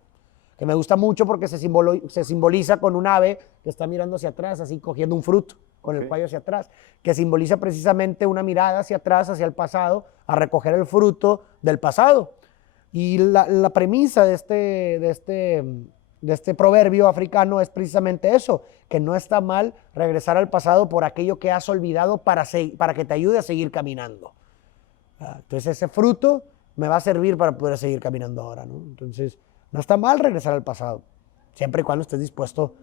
Que me gusta mucho porque se simboliza con un ave que está mirando hacia atrás, así cogiendo un fruto con el cuello hacia atrás, que simboliza precisamente una mirada hacia atrás, hacia el pasado, a recoger el fruto del pasado. Y la premisa de este proverbio africano es precisamente eso, que no está mal regresar al pasado por aquello que has olvidado para que te ayude a seguir caminando. Entonces ese fruto me va a servir para poder seguir caminando ahora, ¿no? Entonces no está mal regresar al pasado, siempre y cuando estés dispuesto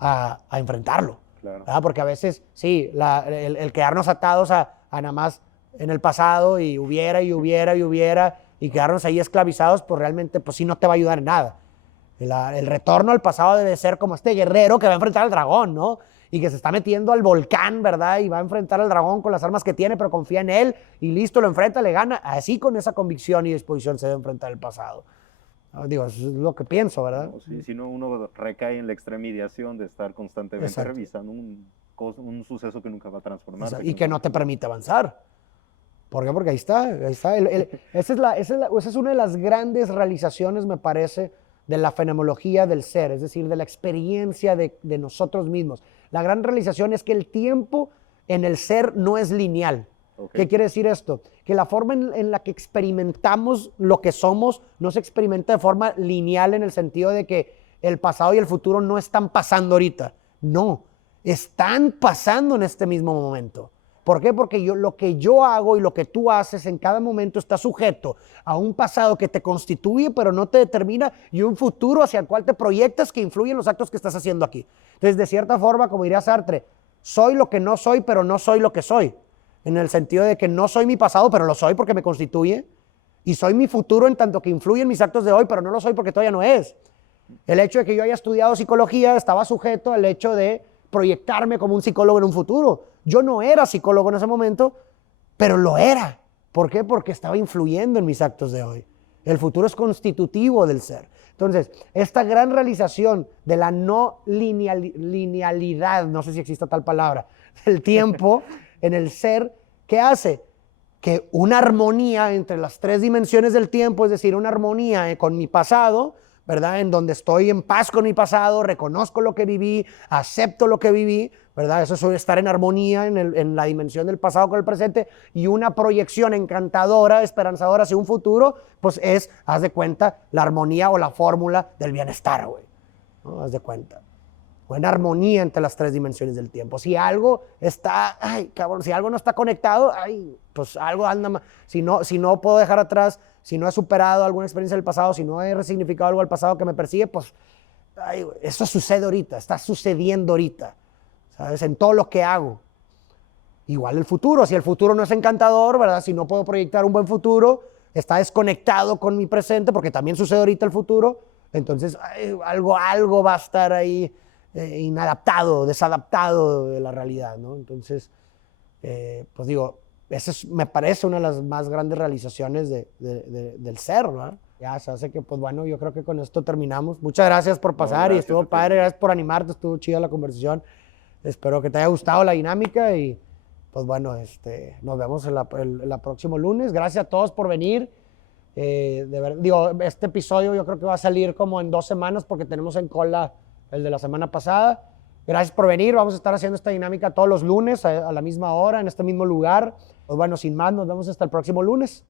a enfrentarlo. Claro. Porque a veces, sí, el quedarnos atados a nada más en el pasado y hubiera y quedarnos ahí esclavizados, pues realmente pues sí no te va a ayudar en nada. El retorno al pasado debe ser como este guerrero que va a enfrentar al dragón, ¿no? Y que se está metiendo al volcán, ¿verdad? Y va a enfrentar al dragón con las armas que tiene, pero confía en él y listo, lo enfrenta, le gana. Así con esa convicción y disposición se debe enfrentar el pasado. Digo, eso es lo que pienso, ¿verdad? No, sí, si no, uno recae en la extremidiación de estar constantemente Exacto. revisando un suceso que nunca va a transformarse. Y que no te permite avanzar. ¿Por qué? Porque ahí está. Esa es una de las grandes realizaciones, me parece, de la fenomenología del ser, es decir, de la experiencia de nosotros mismos. La gran realización es que el tiempo en el ser no es lineal. Okay. ¿Qué quiere decir esto? Que la forma en la que experimentamos lo que somos no se experimenta de forma lineal en el sentido de que el pasado y el futuro no están pasando ahorita. No, están pasando en este mismo momento. ¿Por qué? Porque lo que yo hago y lo que tú haces en cada momento está sujeto a un pasado que te constituye pero no te determina y un futuro hacia el cual te proyectas que influye en los actos que estás haciendo aquí. Entonces, de cierta forma, como diría Sartre, soy lo que no soy pero no soy lo que soy. En el sentido de que no soy mi pasado, pero lo soy porque me constituye. Y soy mi futuro en tanto que influye en mis actos de hoy, pero no lo soy porque todavía no es. El hecho de que yo haya estudiado psicología estaba sujeto al hecho de proyectarme como un psicólogo en un futuro. Yo no era psicólogo en ese momento, pero lo era. ¿Por qué? Porque estaba influyendo en mis actos de hoy. El futuro es constitutivo del ser. Entonces, esta gran realización de la no linealidad, no sé si existe tal palabra, del tiempo en el ser, ¿qué hace? Que una armonía entre las tres dimensiones del tiempo, es decir, una armonía con mi pasado, ¿verdad? En donde estoy en paz con mi pasado, reconozco lo que viví, acepto lo que viví, ¿verdad? Eso es estar en armonía en la dimensión del pasado con el presente y una proyección encantadora, esperanzadora hacia un futuro, pues es, haz de cuenta, la armonía o la fórmula del bienestar, güey, ¿no? Haz de cuenta. Buena armonía entre las tres dimensiones del tiempo. Si algo está, ay, cabrón, si algo no está conectado, ay, pues algo anda mal. Si no puedo dejar atrás, si no he superado alguna experiencia del pasado, si no he resignificado algo del pasado que me persigue, pues, ay, eso sucede ahorita, está sucediendo ahorita, ¿sabes? En todo lo que hago. Igual el futuro, si el futuro no es encantador, ¿verdad? Si no puedo proyectar un buen futuro, está desconectado con mi presente, porque también sucede ahorita el futuro, entonces ay, algo va a estar ahí inadaptado, desadaptado de la realidad, ¿no? Entonces, pues digo, esa me parece una de las más grandes realizaciones del ser, ¿no? Ya se hace que, pues bueno, yo creo que con esto terminamos. Muchas gracias por pasar y estuvo padre, gracias por animarte, estuvo chida la conversación. Espero que te haya gustado la dinámica y, pues bueno, nos vemos el próximo lunes. Gracias a todos por venir. Digo, este episodio yo creo que va a salir como en 2 semanas porque tenemos en cola el de la semana pasada. Gracias por venir. Vamos a estar haciendo esta dinámica todos los lunes a la misma hora, en este mismo lugar. Pues bueno, sin más, nos vemos hasta el próximo lunes.